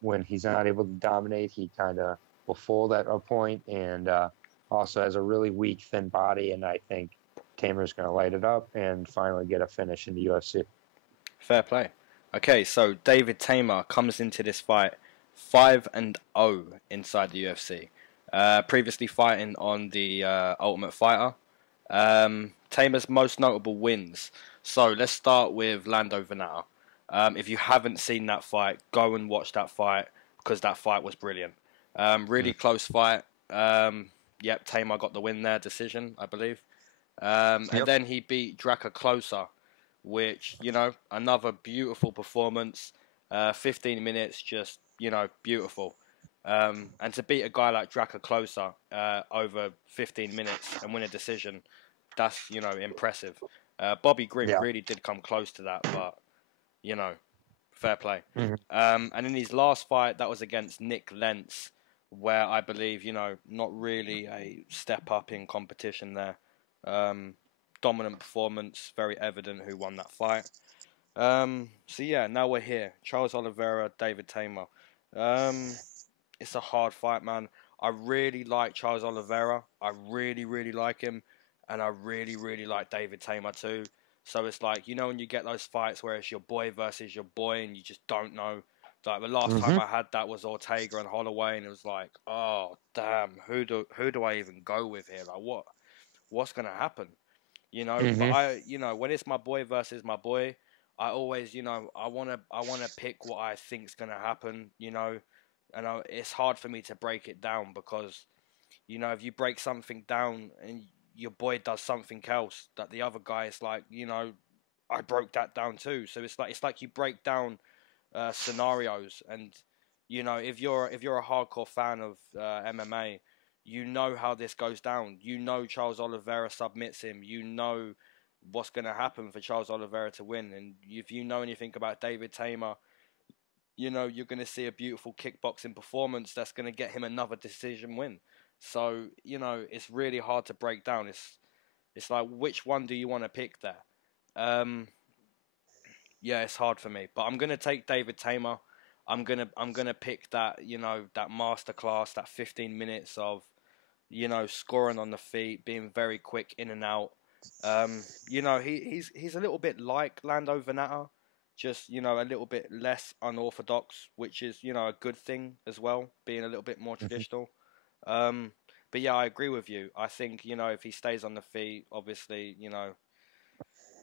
when he's not able to dominate, he kind of will fold at a point, and also has a really weak, thin body. And I think Teymur's going to light it up and finally get a finish in the UFC. Fair play. Okay, so David Teymur comes into this fight 5-0 inside the UFC. Previously fighting on the Ultimate Fighter. Teymur's most notable wins. So let's start with Lando Vannata. If you haven't seen that fight, go and watch that fight because that fight was brilliant. Really close fight. Yep, Teymur got the win there, decision, I believe. And then he beat Draca Closer, which, another beautiful performance. 15 minutes, just, beautiful. And to beat a guy like Draca Closer over 15 minutes and win a decision, that's, impressive. Bobby Grimm really did come close to that, but, fair play. And in his last fight, that was against Nick Lentz, where I believe, not really a step up in competition there. Dominant performance, very evident who won that fight. So yeah, now we're here. Charles Oliveira, David Teymur. It's a hard fight, man. I really like Charles Oliveira. I really, really like him. And I really, really like David Teymur too. So it's like, when you get those fights where it's your boy versus your boy and you just don't know. Like the last time I had that was Ortega and Holloway, and it was like, oh damn, who do I even go with here? Like what's gonna happen? But I, when it's my boy versus my boy, I always, I wanna pick what I think's gonna happen, and it's hard for me to break it down because, if you break something down and your boy does something else that the other guy is like, I broke that down too. So it's like you break down scenarios, and if you're a hardcore fan of MMA, you know how this goes down. Charles Oliveira submits him. What's going to happen for Charles Oliveira to win. And if you know anything about David Teymur, you're going to see a beautiful kickboxing performance that's going to get him another decision win. So it's really hard to break down. It's like, which one do you want to pick there? Yeah, it's hard for me, but I'm gonna take David Teymur. I'm gonna pick that that masterclass, that 15 minutes of scoring on the feet, being very quick in and out. He's a little bit like Lando Vannata, just a little bit less unorthodox, which is a good thing as well, being a little bit more traditional. But yeah, I agree with you. I think if he stays on the feet, obviously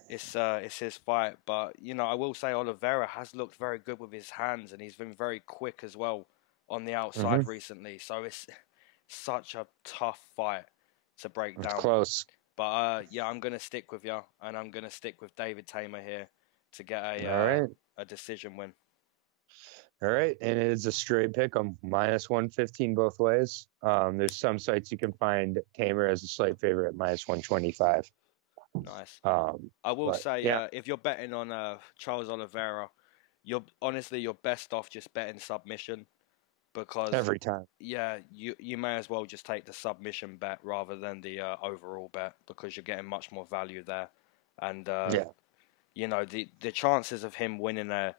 it's his fight, but I will say Oliveira has looked very good with his hands, and he's been very quick as well on the outside recently. So it's such a tough fight to break down. It's close, but yeah, I'm gonna stick with you, and I'm gonna stick with David Teymur here to get a decision win. All right, and it is a straight pick. I'm -115 both ways. There's some sites you can find Teymur as a slight favorite at -125. Nice. I will say, if you're betting on Charles Oliveira, you're best off just betting submission, because every time. Yeah, you may as well just take the submission bet rather than the overall bet, because you're getting much more value there. And Yeah. you know, the chances of him winning a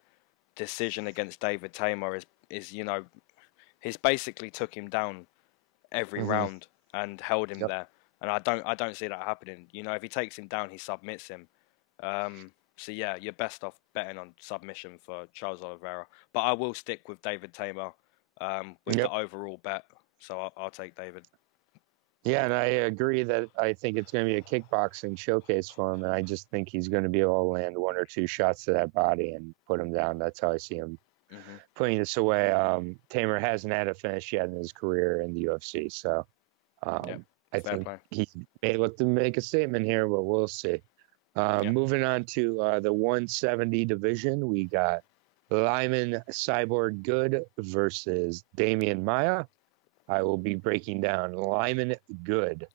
decision against David Teymur is you know, he's basically took him down every Hmm. round and held him Yep. there. And I don't see that happening. You know, if he takes him down, he submits him. So yeah, you're best off betting on submission for Charles Oliveira. But I will stick with David Teymur with the Yep. overall bet. So I'll take David. Yeah, and I agree that I think it's going to be a kickboxing showcase for him, and I just think he's going to be able to land one or two shots to that body and put him down. That's how I see him Hmm. putting this away. Teymur hasn't had a finish yet in his career in the UFC, so Yep. I Fair think play. he may look to make a statement here, but we'll see. Yep. Moving on to the 170 division, we got Lyman Cyborg Good versus Damian Maia. I will be breaking down Lyman Good,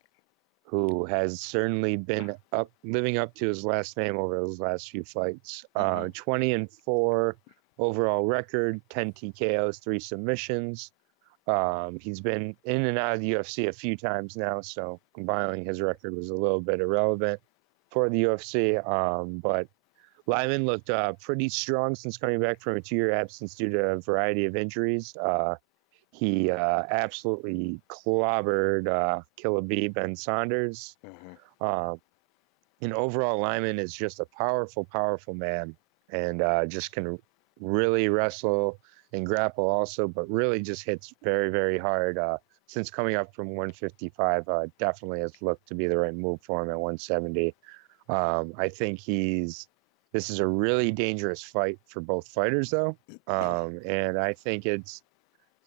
who has certainly been living up to his last name over those last few fights. 20-4 overall record, 10 TKOs, 3 submissions. He's been in and out of the UFC a few times now, so compiling his record was a little bit irrelevant for the UFC. But Lyman looked pretty strong since coming back from a 2-year absence due to a variety of injuries. He absolutely clobbered Killabee Ben Saunders. Hmm. And overall, Lyman is just a powerful, powerful man, and just can really wrestle and grapple also, but really just hits very, very hard. Since coming up from 155, definitely has looked to be the right move for him at 170. I think this is a really dangerous fight for both fighters, though. And I think it's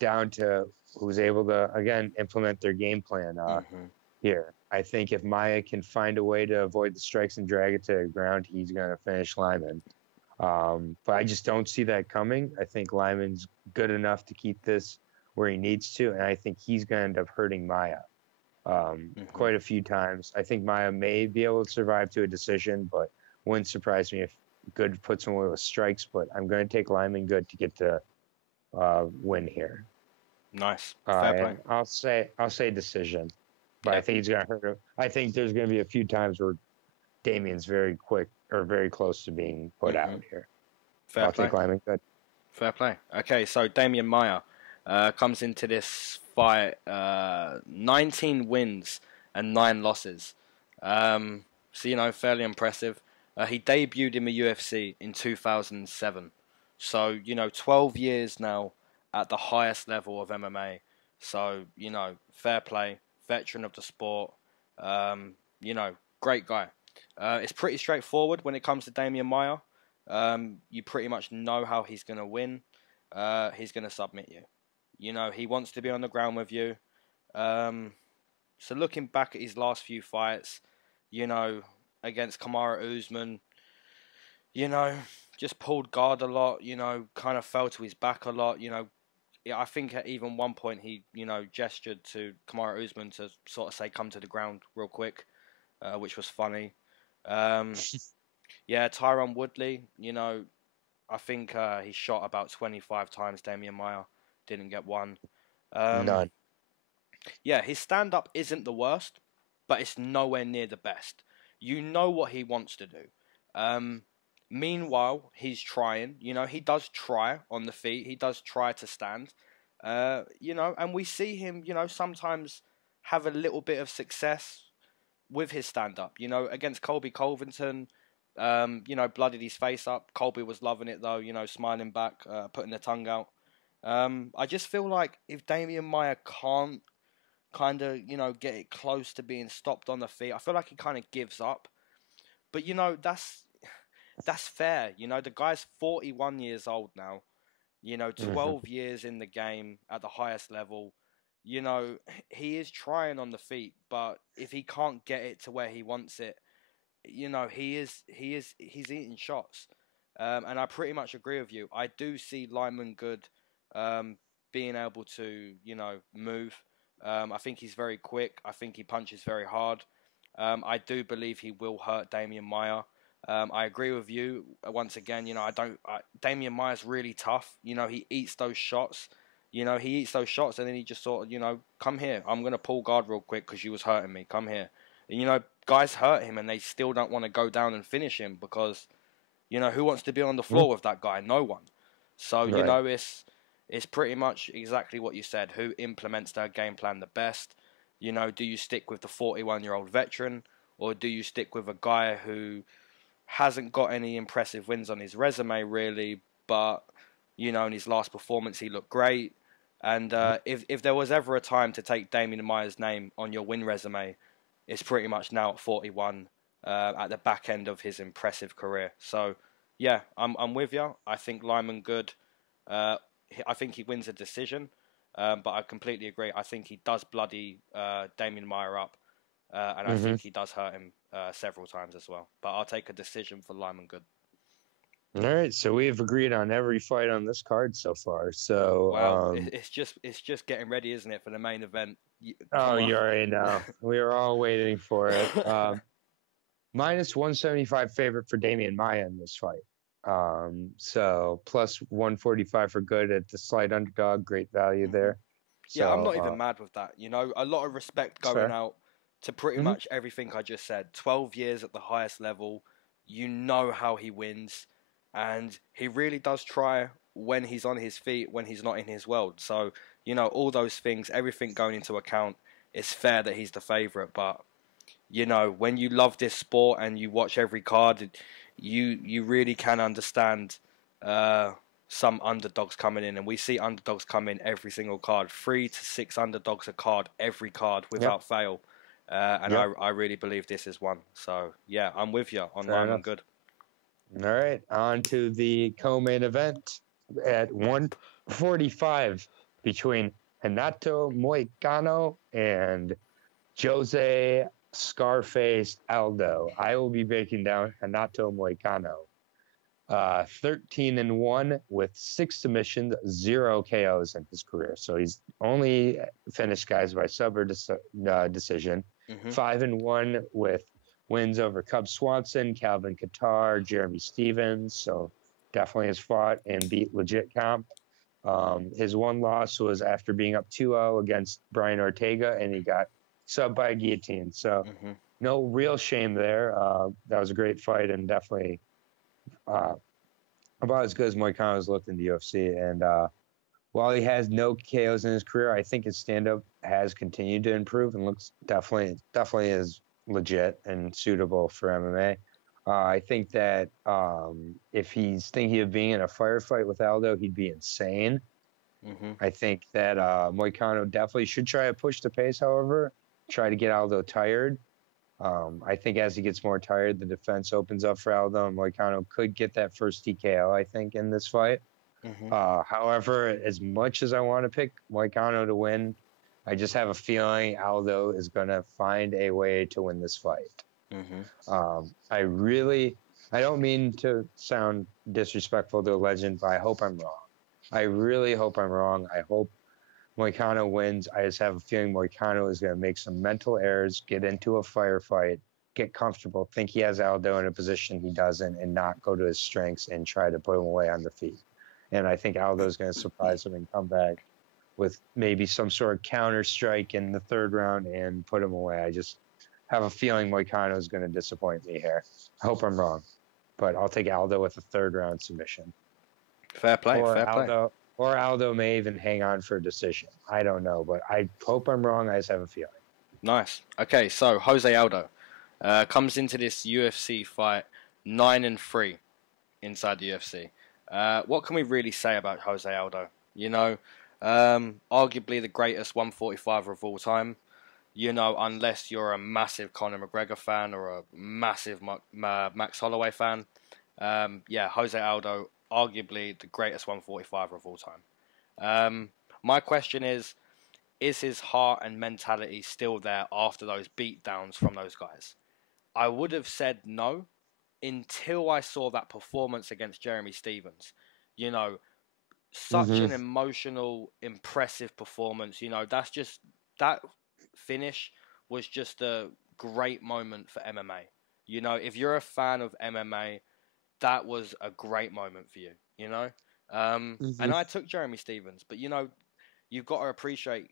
down to who's able to, again, implement their game plan Hmm. here. I think if Maia can find a way to avoid the strikes and drag it to the ground, he's going to finish Lyman. But I just don't see that coming. I think Lyman's good enough to keep this where he needs to, and I think he's going to end up hurting Maia quite a few times. I think Maia may be able to survive to a decision, but wouldn't surprise me if Good puts him away with strikes. But I'm going to take Lyman Good to get the win here. Nice. Fair play. And I'll say decision, but I Yeah. think he's going to hurt him. I think there's going to be a few times where Damian's very quick or very close to being put out here. Fair I'll play. take Lyman Good. Fair play. Okay, so Damian Maia comes into this fight 19 wins and 9 losses. So, you know, fairly impressive. He debuted in the UFC in 2007. So, you know, 12 years now at the highest level of MMA. So, you know, fair play. Veteran of the sport. You know, great guy. It's pretty straightforward when it comes to Damian Maia. You pretty much know how he's going to win. He's going to submit you. You know, he wants to be on the ground with you. So looking back at his last few fights, you know, against Kamaru Usman, you know, just pulled guard a lot, you know, kind of fell to his back a lot, you know. Yeah, I think at even one point he, you know, gestured to Kamaru Usman to sort of say, come to the ground real quick, which was funny. Yeah, Tyron Woodley, you know, I think he shot about 25 times. Damian Maia didn't get one. None. Yeah, his stand-up isn't the worst, but it's nowhere near the best. You know what he wants to do. Meanwhile, he's trying. You know, he does try on the feet. He does try to stand. You know, and we see him, you know, sometimes have a little bit of success with his stand-up. You know, against Colby Covington, you know, bloodied his face up. Colby was loving it though, you know, smiling back, putting the tongue out. I just feel like if Damian Maia can't kind of, you know, get it close to being stopped on the feet, I feel like he kind of gives up. But, you know, that's fair. You know, the guy's 41 years old now. You know, 12 years in the game at the highest level. You know, he is trying on the feet, but if he can't get it to where he wants it, you know, he's eating shots. And I pretty much agree with you. I do see Lyman Good being able to, you know, move. I think he's very quick. I think he punches very hard. I do believe he will hurt Damian Maia. I agree with you once again. You know, Damian Maia's really tough. You know, he eats those shots. You know, and then he just sort of, you know, come here. I'm gonna pull guard real quick because you was hurting me. Come here. You know, guys hurt him and they still don't want to go down and finish him because, you know, who wants to be on the floor with that guy? No one. So, you Right. know, it's pretty much exactly what you said. Who implements their game plan the best? You know, do you stick with the 41-year-old veteran, or do you stick with a guy who hasn't got any impressive wins on his resume, really, but, you know, in his last performance, he looked great. And if there was ever a time to take Damian Maia's name on your win resume, it's pretty much now at 41, at the back end of his impressive career. So, yeah, I'm with you. I think Lyman Good, I think he wins a decision, but I completely agree. I think he does bloody Damian Maia up, and I think he does hurt him several times as well. But I'll take a decision for Lyman Good. All right, so we have agreed on every fight on this card so far. So, Well, it's just getting ready, isn't it, for the main event? you already know. We were all waiting for it. Minus 175 favorite for Damian Maia in this fight. So plus 145 for Good at the slight underdog. Great value there. Yeah, So, I'm not even mad with that. You know, a lot of respect going out to pretty much everything I just said. 12 years at the highest level. You know how he wins. And he really does try when he's on his feet, when he's not in his world. So, you know, all those things, everything going into account, it's fair that he's the favourite. But, you know, when you love this sport and you watch every card, you really can understand some underdogs coming in. And we see underdogs come in every single card. 3 to 6 underdogs a card, every card, without fail. I really believe this is one. So, yeah, I'm with you on Lyman Good. All right, on to the co-main event at 145 between Renato Moicano and Jose Scarface Aldo. I will be breaking down Renato Moicano. 13-1 with 6 submissions, 0 KOs in his career. So he's only finished guys by sub or decision. 5-1 with wins over Cub Swanson, Calvin Kattar, Jeremy Stevens. So definitely has fought and beat legit comp. His one loss was after being up 2-0 against Brian Ortega, and he got subbed by a guillotine. So no real shame there. That was a great fight and definitely about as good as Moicano's looked in the UFC. And while he has no KOs in his career, I think his stand-up has continued to improve and looks definitely is legit and suitable for MMA. I think that if he's thinking of being in a firefight with Aldo, he'd be insane. I think that Moicano definitely should try to push the pace, however, try to get Aldo tired. I think as he gets more tired, the defense opens up for Aldo, and Moicano could get that first TKO, I think, in this fight. However, as much as I want to pick Moicano to win, I just have a feeling Aldo is going to find a way to win this fight. I don't mean to sound disrespectful to a legend, but I hope I'm wrong. I really hope I'm wrong. I hope Moicano wins. I just have a feeling Moicano is going to make some mental errors, get into a firefight, get comfortable, think he has Aldo in a position he doesn't, and not go to his strengths and try to put him away on the feet. And I think Aldo is going to surprise him and come back with maybe some sort of counter strike in the third round and put him away. I just have a feeling Moicano is going to disappoint me here. I hope I'm wrong, but I'll take Aldo with a third round submission. Fair play. Or Aldo may even hang on for a decision. I don't know, but I hope I'm wrong. I just have a feeling. Nice. Okay, so Jose Aldo comes into this UFC fight 9-3 inside the UFC. What can we really say about Jose Aldo? You know, arguably the greatest 145er of all time. You know, unless you're a massive Conor McGregor fan or a massive Max Holloway fan. Jose Aldo, arguably the greatest 145er of all time. My question is his heart and mentality still there after those beatdowns from those guys? I would have said no until I saw that performance against Jeremy Stevens. You know, such an emotional, impressive performance. You know, that finish was just a great moment for MMA. You know, if you're a fan of MMA, that was a great moment for you, you know? And I took Jeremy Stevens, but, you know, you've got to appreciate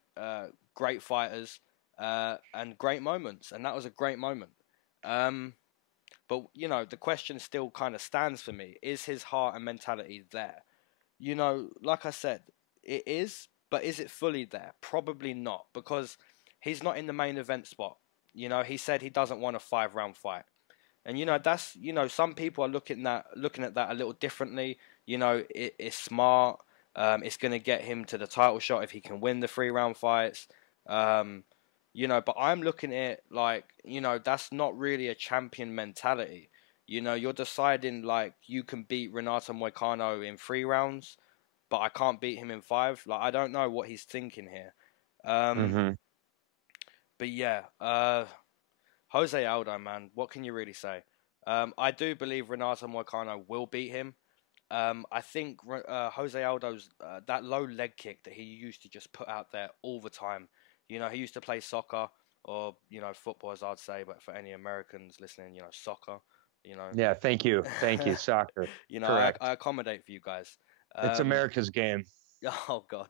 great fighters. and great moments, and that was a great moment. But the question still kind of stands for me: is his heart and mentality there? Like I said, it is, but is it fully there? Probably not, because he's not in the main event spot. He said he doesn't want a 5-round fight. And that's some people are looking at that a little differently. It's smart. It's going to get him to the title shot if he can win the 3-round fights. But I'm looking at it like that's not really a champion mentality. You're deciding like you can beat Renato Moicano in 3 rounds, but I can't beat him in 5. Like I don't know what he's thinking here. But yeah, Jose Aldo, man, what can you really say? I do believe Renato Moicano will beat him. I think Jose Aldo's that low leg kick that he used to just put out there all the time. He used to play soccer or football, as I'd say, but for any Americans listening, soccer. Yeah, thank you, soccer. Correct. I accommodate for you guys. It's America's game. Oh God.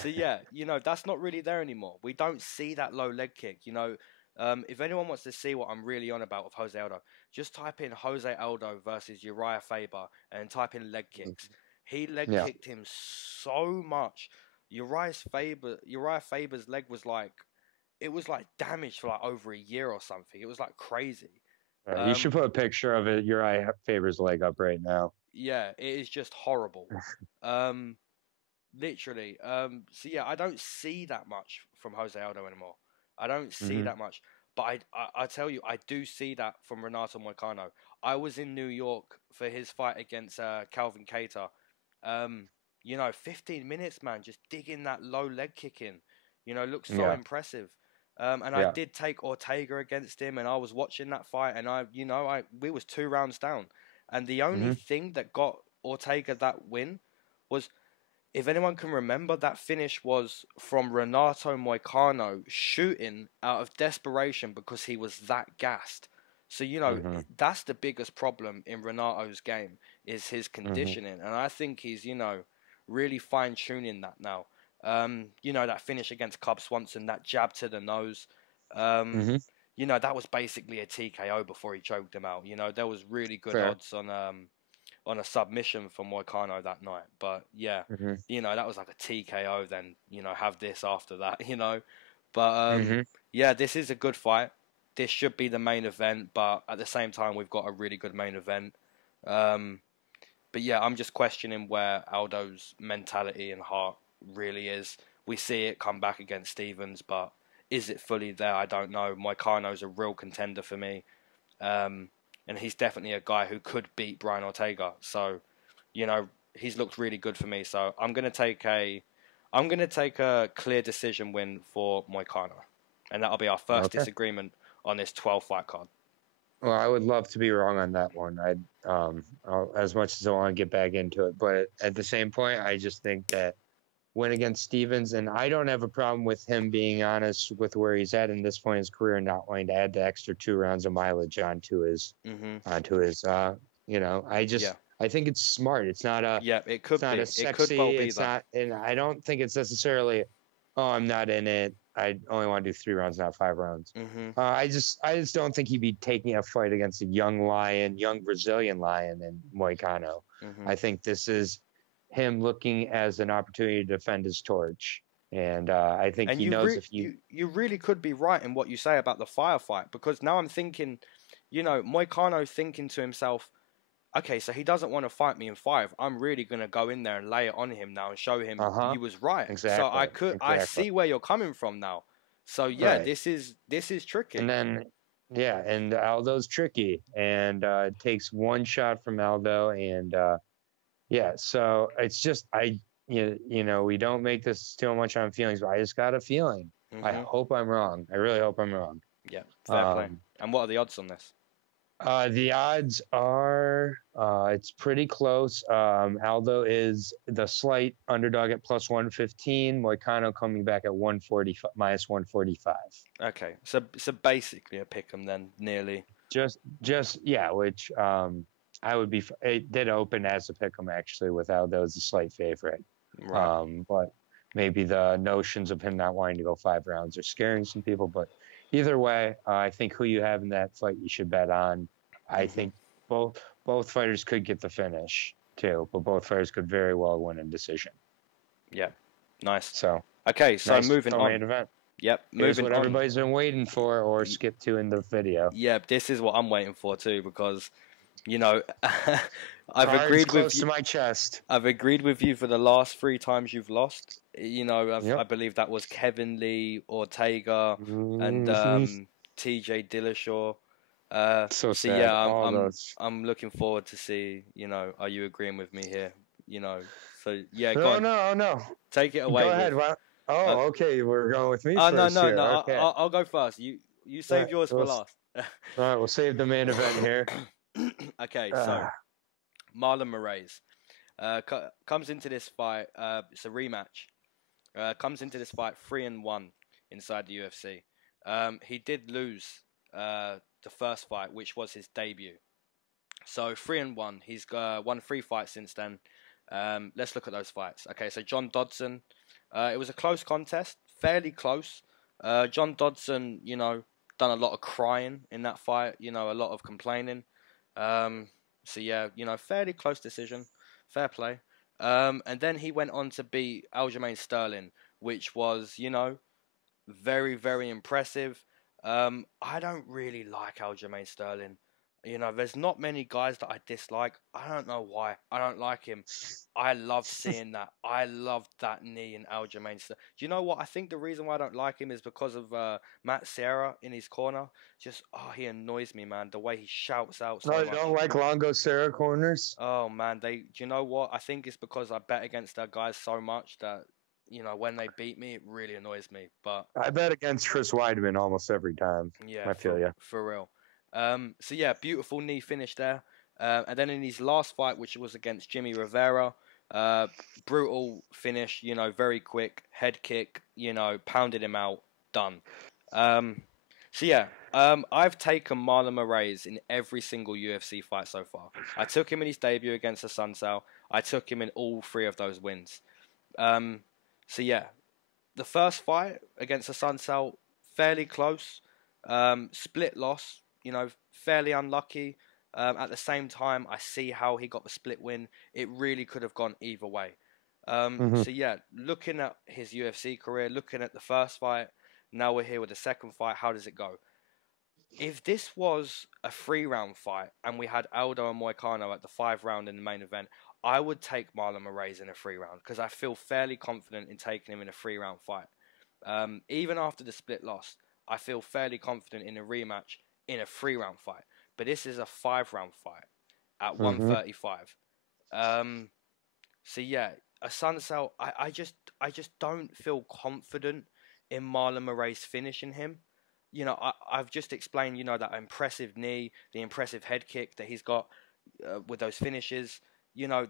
So yeah, that's not really there anymore. We don't see that low leg kick. If anyone wants to see what I'm really on about with Jose Aldo, just type in Jose Aldo versus Uriah Faber and type in leg kicks. He kicked him so much. Uriah Faber's leg was like damaged for like over a year or something. It was like crazy. You should put a picture of it. Uriah Faber's leg up right now. Yeah, it is just horrible. Literally. So yeah, I don't see that much from Jose Aldo anymore. I don't see that much. But I tell you, I do see that from Renato Moicano. I was in New York for his fight against Calvin Kattar. 15 minutes, man, just digging that low leg kick in. Looks so impressive. I did take Ortega against him, and I was watching that fight, and we was 2 rounds down. And the only thing that got Ortega that win was, if anyone can remember, that finish was from Renato Moicano shooting out of desperation because he was that gassed. So, that's the biggest problem in Renato's game is his conditioning. And I think he's, really fine-tuning that now. That finish against Cub Swanson, that jab to the nose, that was basically a TKO before he choked him out. There was really good odds on a submission from Moicano that night. But yeah, that was like a TKO, then, have this after that, But yeah, this is a good fight. This should be the main event, but at the same time, we've got a really good main event. But yeah, I'm just questioning where Aldo's mentality and heart really is. We see it come back against Stevens, but is it fully there? I don't know. Moicano's a real contender for me. And he's definitely a guy who could beat Brian Ortega. So, he's looked really good for me. So I'm gonna take a clear decision win for Moicano. And that'll be our first disagreement on this 12-fight card. Well, I would love to be wrong on that one. As much as I want to get back into it, but at the same point, I just think that win against Stevens, and I don't have a problem with him being honest with where he's at in this point in his career and not wanting to add the extra 2 rounds of mileage onto his, I think it's smart. It's not a, it could be. Sexy, it could well be it's that. not, and I don't think it's necessarily, I'm not in it. I only want to do 3 rounds, not 5 rounds. I just don't think he'd be taking a fight against a young Brazilian lion in Moicano. I think this is him looking as an opportunity to defend his torch. And I think he knows if you really could be right in what you say about the firefight, because now I'm thinking, Moicano thinking to himself, okay, so he doesn't want to fight me in 5. I'm really going to go in there and lay it on him now and show him he was right. Exactly. So I see where you're coming from now. So yeah, this is tricky. And then and Aldo's tricky, and it takes one shot from Aldo, and so it's just we don't make this too much on feelings, but I just got a feeling. I hope I'm wrong. I really hope I'm wrong. Yeah, fair play. And what are the odds on this? The odds are it's pretty close. Aldo is the slight underdog at plus 115. Moicano coming back at minus 145. Okay, so basically a pick'em then, nearly. Just which I would be. It did open as a pick'em actually, with Aldo as a slight favorite. Right. But maybe the notions of him not wanting to go 5 rounds are scaring some people. But either way, I think who you have in that fight, you should bet on. I think both fighters could get the finish too, but both fighters could very well win in decision. Yeah, nice. So okay, so nice moving on. main event. Yep, Here's moving what on. everybody's been waiting for, or skip to in the video. Yeah, this is what I'm waiting for too, because you know, I've Cards agreed close with you. to my chest. I've agreed with you for the last 3 times you've lost. You know, Yep. I believe that was Kevin Lee, Ortega, and TJ Dillashaw. So sad. Yeah, I'm looking forward to see. You know, are you agreeing with me here? You know, so yeah, go on. No. Take it away. Go ahead. Okay, we're going with me. No. Okay. I'll go first. You save yours for last. All right, we'll save the main event here. Okay, so Marlon Moraes comes into this fight. It's a rematch. Comes into this fight 3-1 inside the UFC. He did lose the first fight, which was his debut. So 3-1. He's won 3 fights since then. Let's look at those fights. Okay, so John Dodson. It was a close contest, fairly close. John Dodson, you know, done a lot of crying in that fight. You know, a lot of complaining. So yeah, you know, fairly close decision, fair play. And then he went on to beat Aljamain Sterling, which was, you know, very, very impressive. I don't really like Aljamain Sterling. You know, there's not many guys that I dislike. I don't know why. I don't like him. I love seeing that. I love that knee in Aljamain Sterling. Do you know what? I think the reason why I don't like him is because of Matt Serra in his corner. Just, he annoys me, man. The way he shouts out so much. You don't like Longo Serra corners? Oh, man. Do you know what? I think it's because I bet against their guys so much that, you know, when they beat me, it really annoys me. But I bet against Chris Weidman almost every time. Yeah, I feel you. For real. So yeah, beautiful knee finish there. And then in his last fight, which was against Jimmy Rivera, brutal finish, you know, very quick, head kick, you know, pounded him out, done. So yeah, I've taken Marlon Moraes in every single UFC fight so far. I took him in his debut against Assuncao. I took him in all 3 of those wins. So yeah, the first fight against Assuncao, fairly close, split loss. You know, fairly unlucky. At the same time, I see how he got the split win. It really could have gone either way. So yeah, looking at his UFC career, looking at the first fight, now we're here with the second fight. How does it go? If this was a 3-round fight and we had Aldo and Moicano at the 5 round in the main event, I would take Marlon Moraes in a 3-round because I feel fairly confident in taking him in a 3-round fight. Even after the split loss, I feel fairly confident in a rematch in a 3-round fight, but this is a 5-round fight at 135. So yeah, Assuncao, I just don't feel confident in Marlon Moraes finishing him. You know, I've just explained, you know, that impressive knee, the impressive head kick that he's got with those finishes. You know,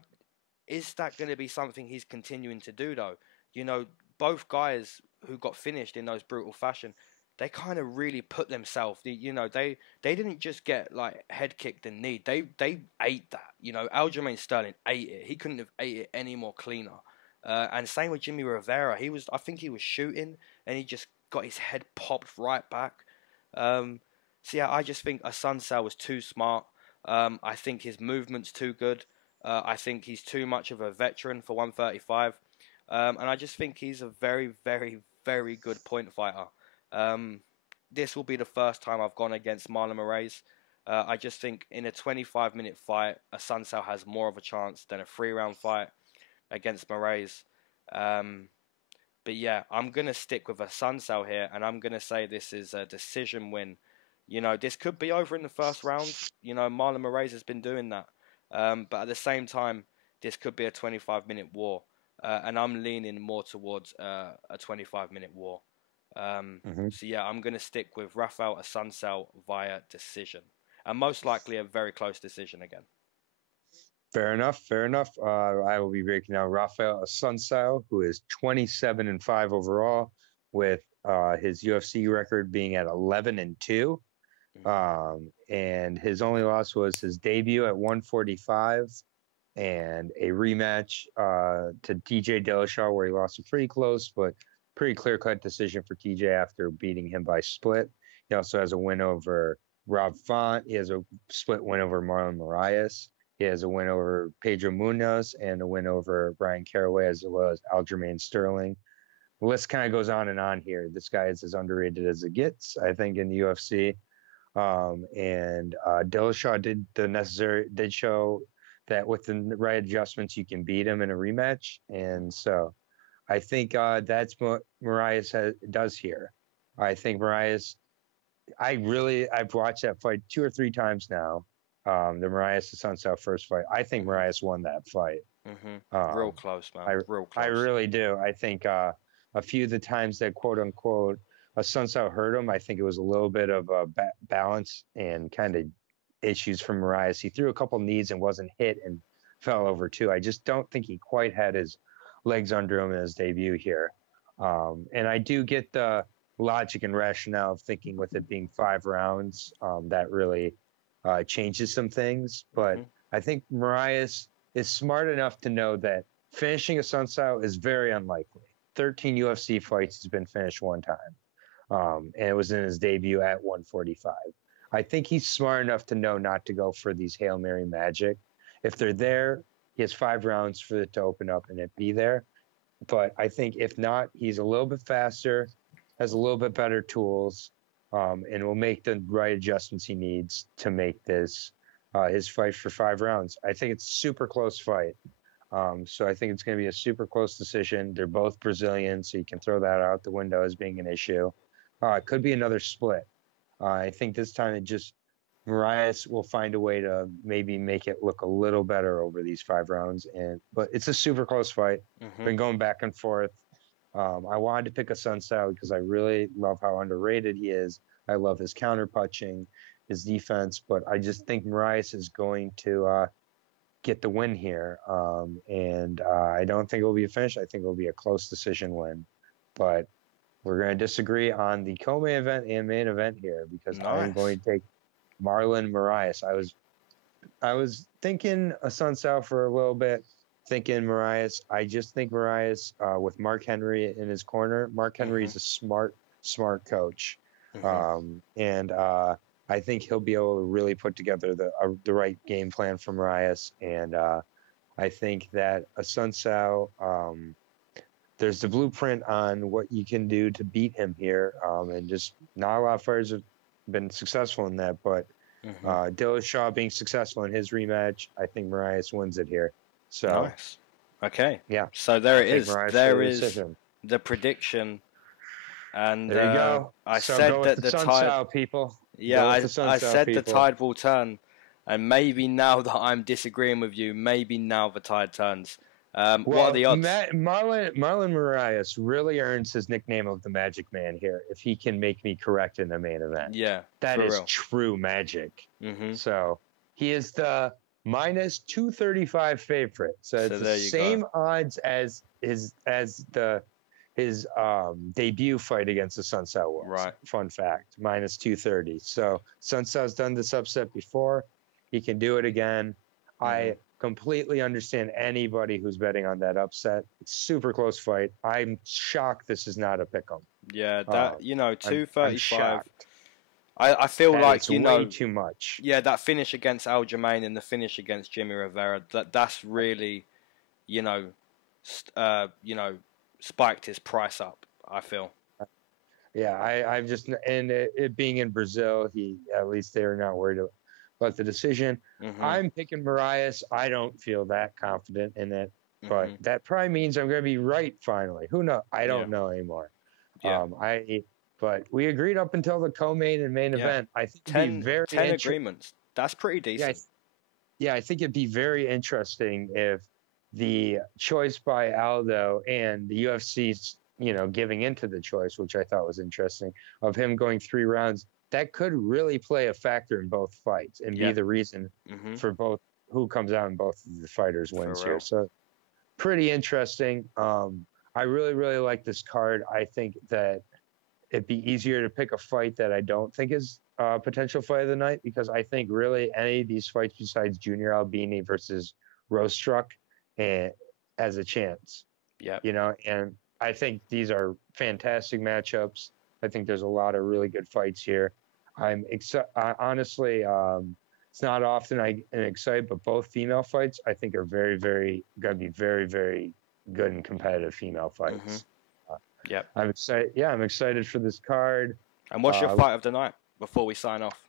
is that going to be something he's continuing to do though? You know, both guys who got finished in those brutal fashion, they kind of really put themselves, you know, they didn't just get like head kicked and knee. They ate that. You know, Aljamain Sterling ate it. He couldn't have ate it any more cleaner. And same with Jimmy Rivera. I think he was shooting and he just got his head popped right back. So yeah, I just think Assuncao was too smart. I think his movement's too good. I think he's too much of a veteran for 135. And I just think he's a very, very, very good point fighter. This will be the first time I've gone against Marlon Moraes. I just think in a 25-minute fight, Assuncao has more of a chance than a 3-round fight against Moraes. But yeah, I'm going to stick with Assuncao here, and I'm going to say this is a decision win. You know, this could be over in the first round. You know, Marlon Moraes has been doing that. But at the same time, this could be a 25-minute war. And I'm leaning more towards a 25-minute war. So yeah, I'm going to stick with Rafael Assuncao via decision. And most likely a very close decision again. Fair enough. I will be breaking down Rafael Assuncao, who is 27-5 overall, with his UFC record being at 11-2. And his only loss was his debut at 145. and a rematch to TJ Dillashaw, where he lost a pretty close but pretty clear-cut decision for TJ after beating him by split. He also has a win over Rob Font. He has a split win over Marlon Moraes. He has a win over Pedro Munoz and a win over Brian Caraway, as well as Aljamain Sterling. The list kind of goes on and on here. This guy is as underrated as it gets, I think, in the UFC. And Dillashaw did show that with the right adjustments, you can beat him in a rematch. And so I think that's what Moraes does here. I think Moraes, I've watched that fight 2 or 3 times now. The Moraes Assuncao first fight. I think Moraes won that fight. Real close, man. Real close. I really do. I think a few of the times that quote unquote Assuncao hurt him, I think it was a little bit of a balance and kind of issues from Moraes. He threw a couple knees and wasn't hit and fell over too. I just don't think he quite had his legs under him in his debut here. And I do get the logic and rationale of thinking with it being 5 rounds, that really changes some things. But I think Moraes is smart enough to know that finishing Assuncao is very unlikely. 13 UFC fights, he's been finished 1 time. And it was in his debut at 145. I think he's smart enough to know not to go for these Hail Mary magic. If they're there, he has 5 rounds for it to open up and it be there. But I think if not, he's a little bit faster, has a little bit better tools, and will make the right adjustments he needs to make this his fight for 5 rounds. I think it's a super close fight. So I think it's going to be a super close decision. They're both Brazilian, so you can throw that out the window as being an issue. It could be another split. I think this time Moraes will find a way to maybe make it look a little better over these 5 rounds. But it's a super close fight. Been going back and forth. I wanted to pick Assuncao because I really love how underrated he is. I love his counter punching, his defense, but I just think Moraes is going to get the win here. And I don't think it will be a finish. I think it will be a close decision win. But we're going to disagree on the co-main event and main event here because I'm going to take Marlon Moraes. I was thinking Assuncao for a little bit, thinking Moraes. I just think Moraes with Mark Henry in his corner. Mark Henry is a smart coach. And I think he'll be able to really put together the right game plan for Moraes. And I think that Assuncao, there's the blueprint on what you can do to beat him here. And just not a lot of fighters have been successful in that. But Dillashaw being successful in his rematch, I think Moraes wins it here. So, nice. Okay. Yeah. So there it is. There is the prediction. And there you go. I said that the tide, people. Yeah, I said the tide will turn, and maybe now that I'm disagreeing with you, maybe now the tide turns. What are the odds? Marlon Moraes really earns his nickname of the Magic Man here if he can make me correct in the main event. Yeah, that is true magic. So he is the minus 235 favorite. So it's the same odds as his debut fight against Assuncao was. Right. Fun fact, minus 230. So Assuncao's done this upset before. He can do it again. I completely understand anybody who's betting on that upset. It's super close fight. I'm shocked this is not a pick'em. Yeah, that 235. I feel like way too much. Yeah, that finish against Aljamain and the finish against Jimmy Rivera. That's really, spiked his price up, I feel. Yeah, I've just, and it being in Brazil, at least they're not worried about the decision. I'm picking Moraes. I don't feel that confident in it, but that probably means I'm going to be right finally. Who knows? I don't know anymore. Yeah. But we agreed up until the co-main and main event. I think 10 agreements. That's pretty decent. I think it'd be very interesting if the choice by Aldo and the UFC's, giving into the choice, which I thought was interesting, of him going 3 rounds, that could really play a factor in both fights and be the reason for both who comes out and both of the fighters wins here. So pretty interesting. I really, really like this card. I think that it'd be easier to pick a fight that I don't think is a potential fight of the night because I think really any of these fights besides Junior Albini versus Rozenstruik and has a chance. Yeah. And I think these are fantastic matchups. I think there's a lot of really good fights here. I'm excited. Honestly, it's not often I am excited, but both female fights I think are very, very going to be very, very good and competitive female fights. Yep. I'm excited. Yeah, I'm excited for this card. And what's your fight of the night before we sign off?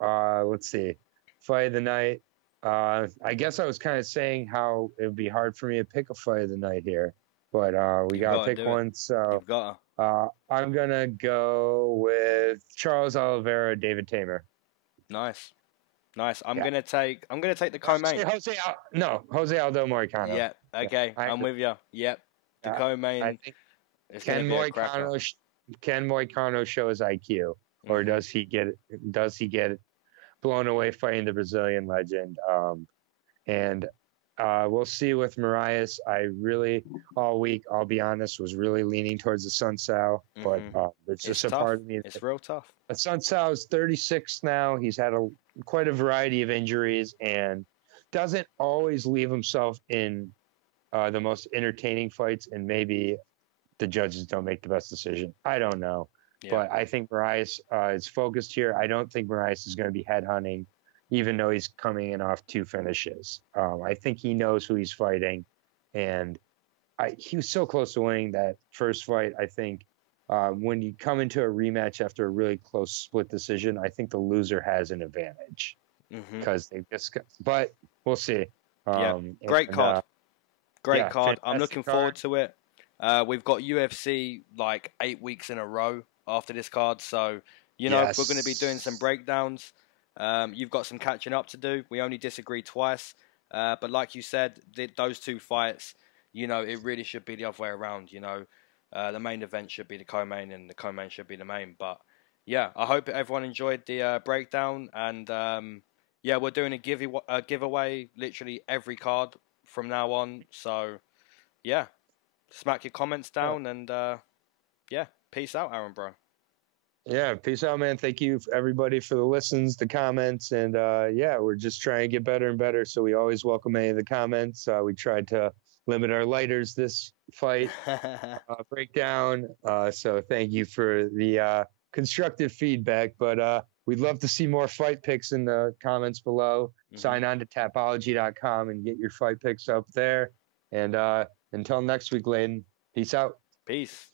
Let's see. Fight of the night. I guess I was kind of saying how it would be hard for me to pick a fight of the night here, but we got to pick one. So I'm going to go with Charles Oliveira, David Teymur. Nice. I'm going to take the co-main. Jose Aldo Moicano. Yeah. Okay. I'm with you. Yep. The co-main. Can Moicano show his IQ, or does he get blown away fighting the Brazilian legend? And we'll see with Moraes. I really all week, I'll be honest, was really leaning towards the Assuncao, but it's just tough. Part of me. It's real tough. Assuncao is 36 now. He's had quite a variety of injuries and doesn't always leave himself in the most entertaining fights, and maybe the judges don't make the best decision. I don't know. Yeah. But I think Moraes is focused here. I don't think Moraes is going to be headhunting, even though he's coming in off 2 finishes. I think he knows who he's fighting, and he was so close to winning that first fight. I think when you come into a rematch after a really close split decision, I think the loser has an advantage because they just. But we'll see. Great card. Great card. I'm looking forward to it. We've got UFC like 8 weeks in a row after this card, so we're going to be doing some breakdowns. You've got some catching up to do. We only disagreed twice, but like you said, those 2 fights, it really should be the other way around. The main event should be the co-main, and the co-main should be the main. But yeah, I hope everyone enjoyed the breakdown, and we're doing a giveaway literally every card from now on. So yeah. Smack your comments down, and peace out, Aaron, bro. Yeah, peace out, man. Thank you, everybody, for the listens, the comments, and we're just trying to get better and better. So we always welcome any of the comments. We tried to limit our lighters this fight breakdown. So thank you for the constructive feedback. But we'd love to see more fight picks in the comments below. Sign on to tapology.com and get your fight picks up there. And until next week, Leyton, peace out. Peace.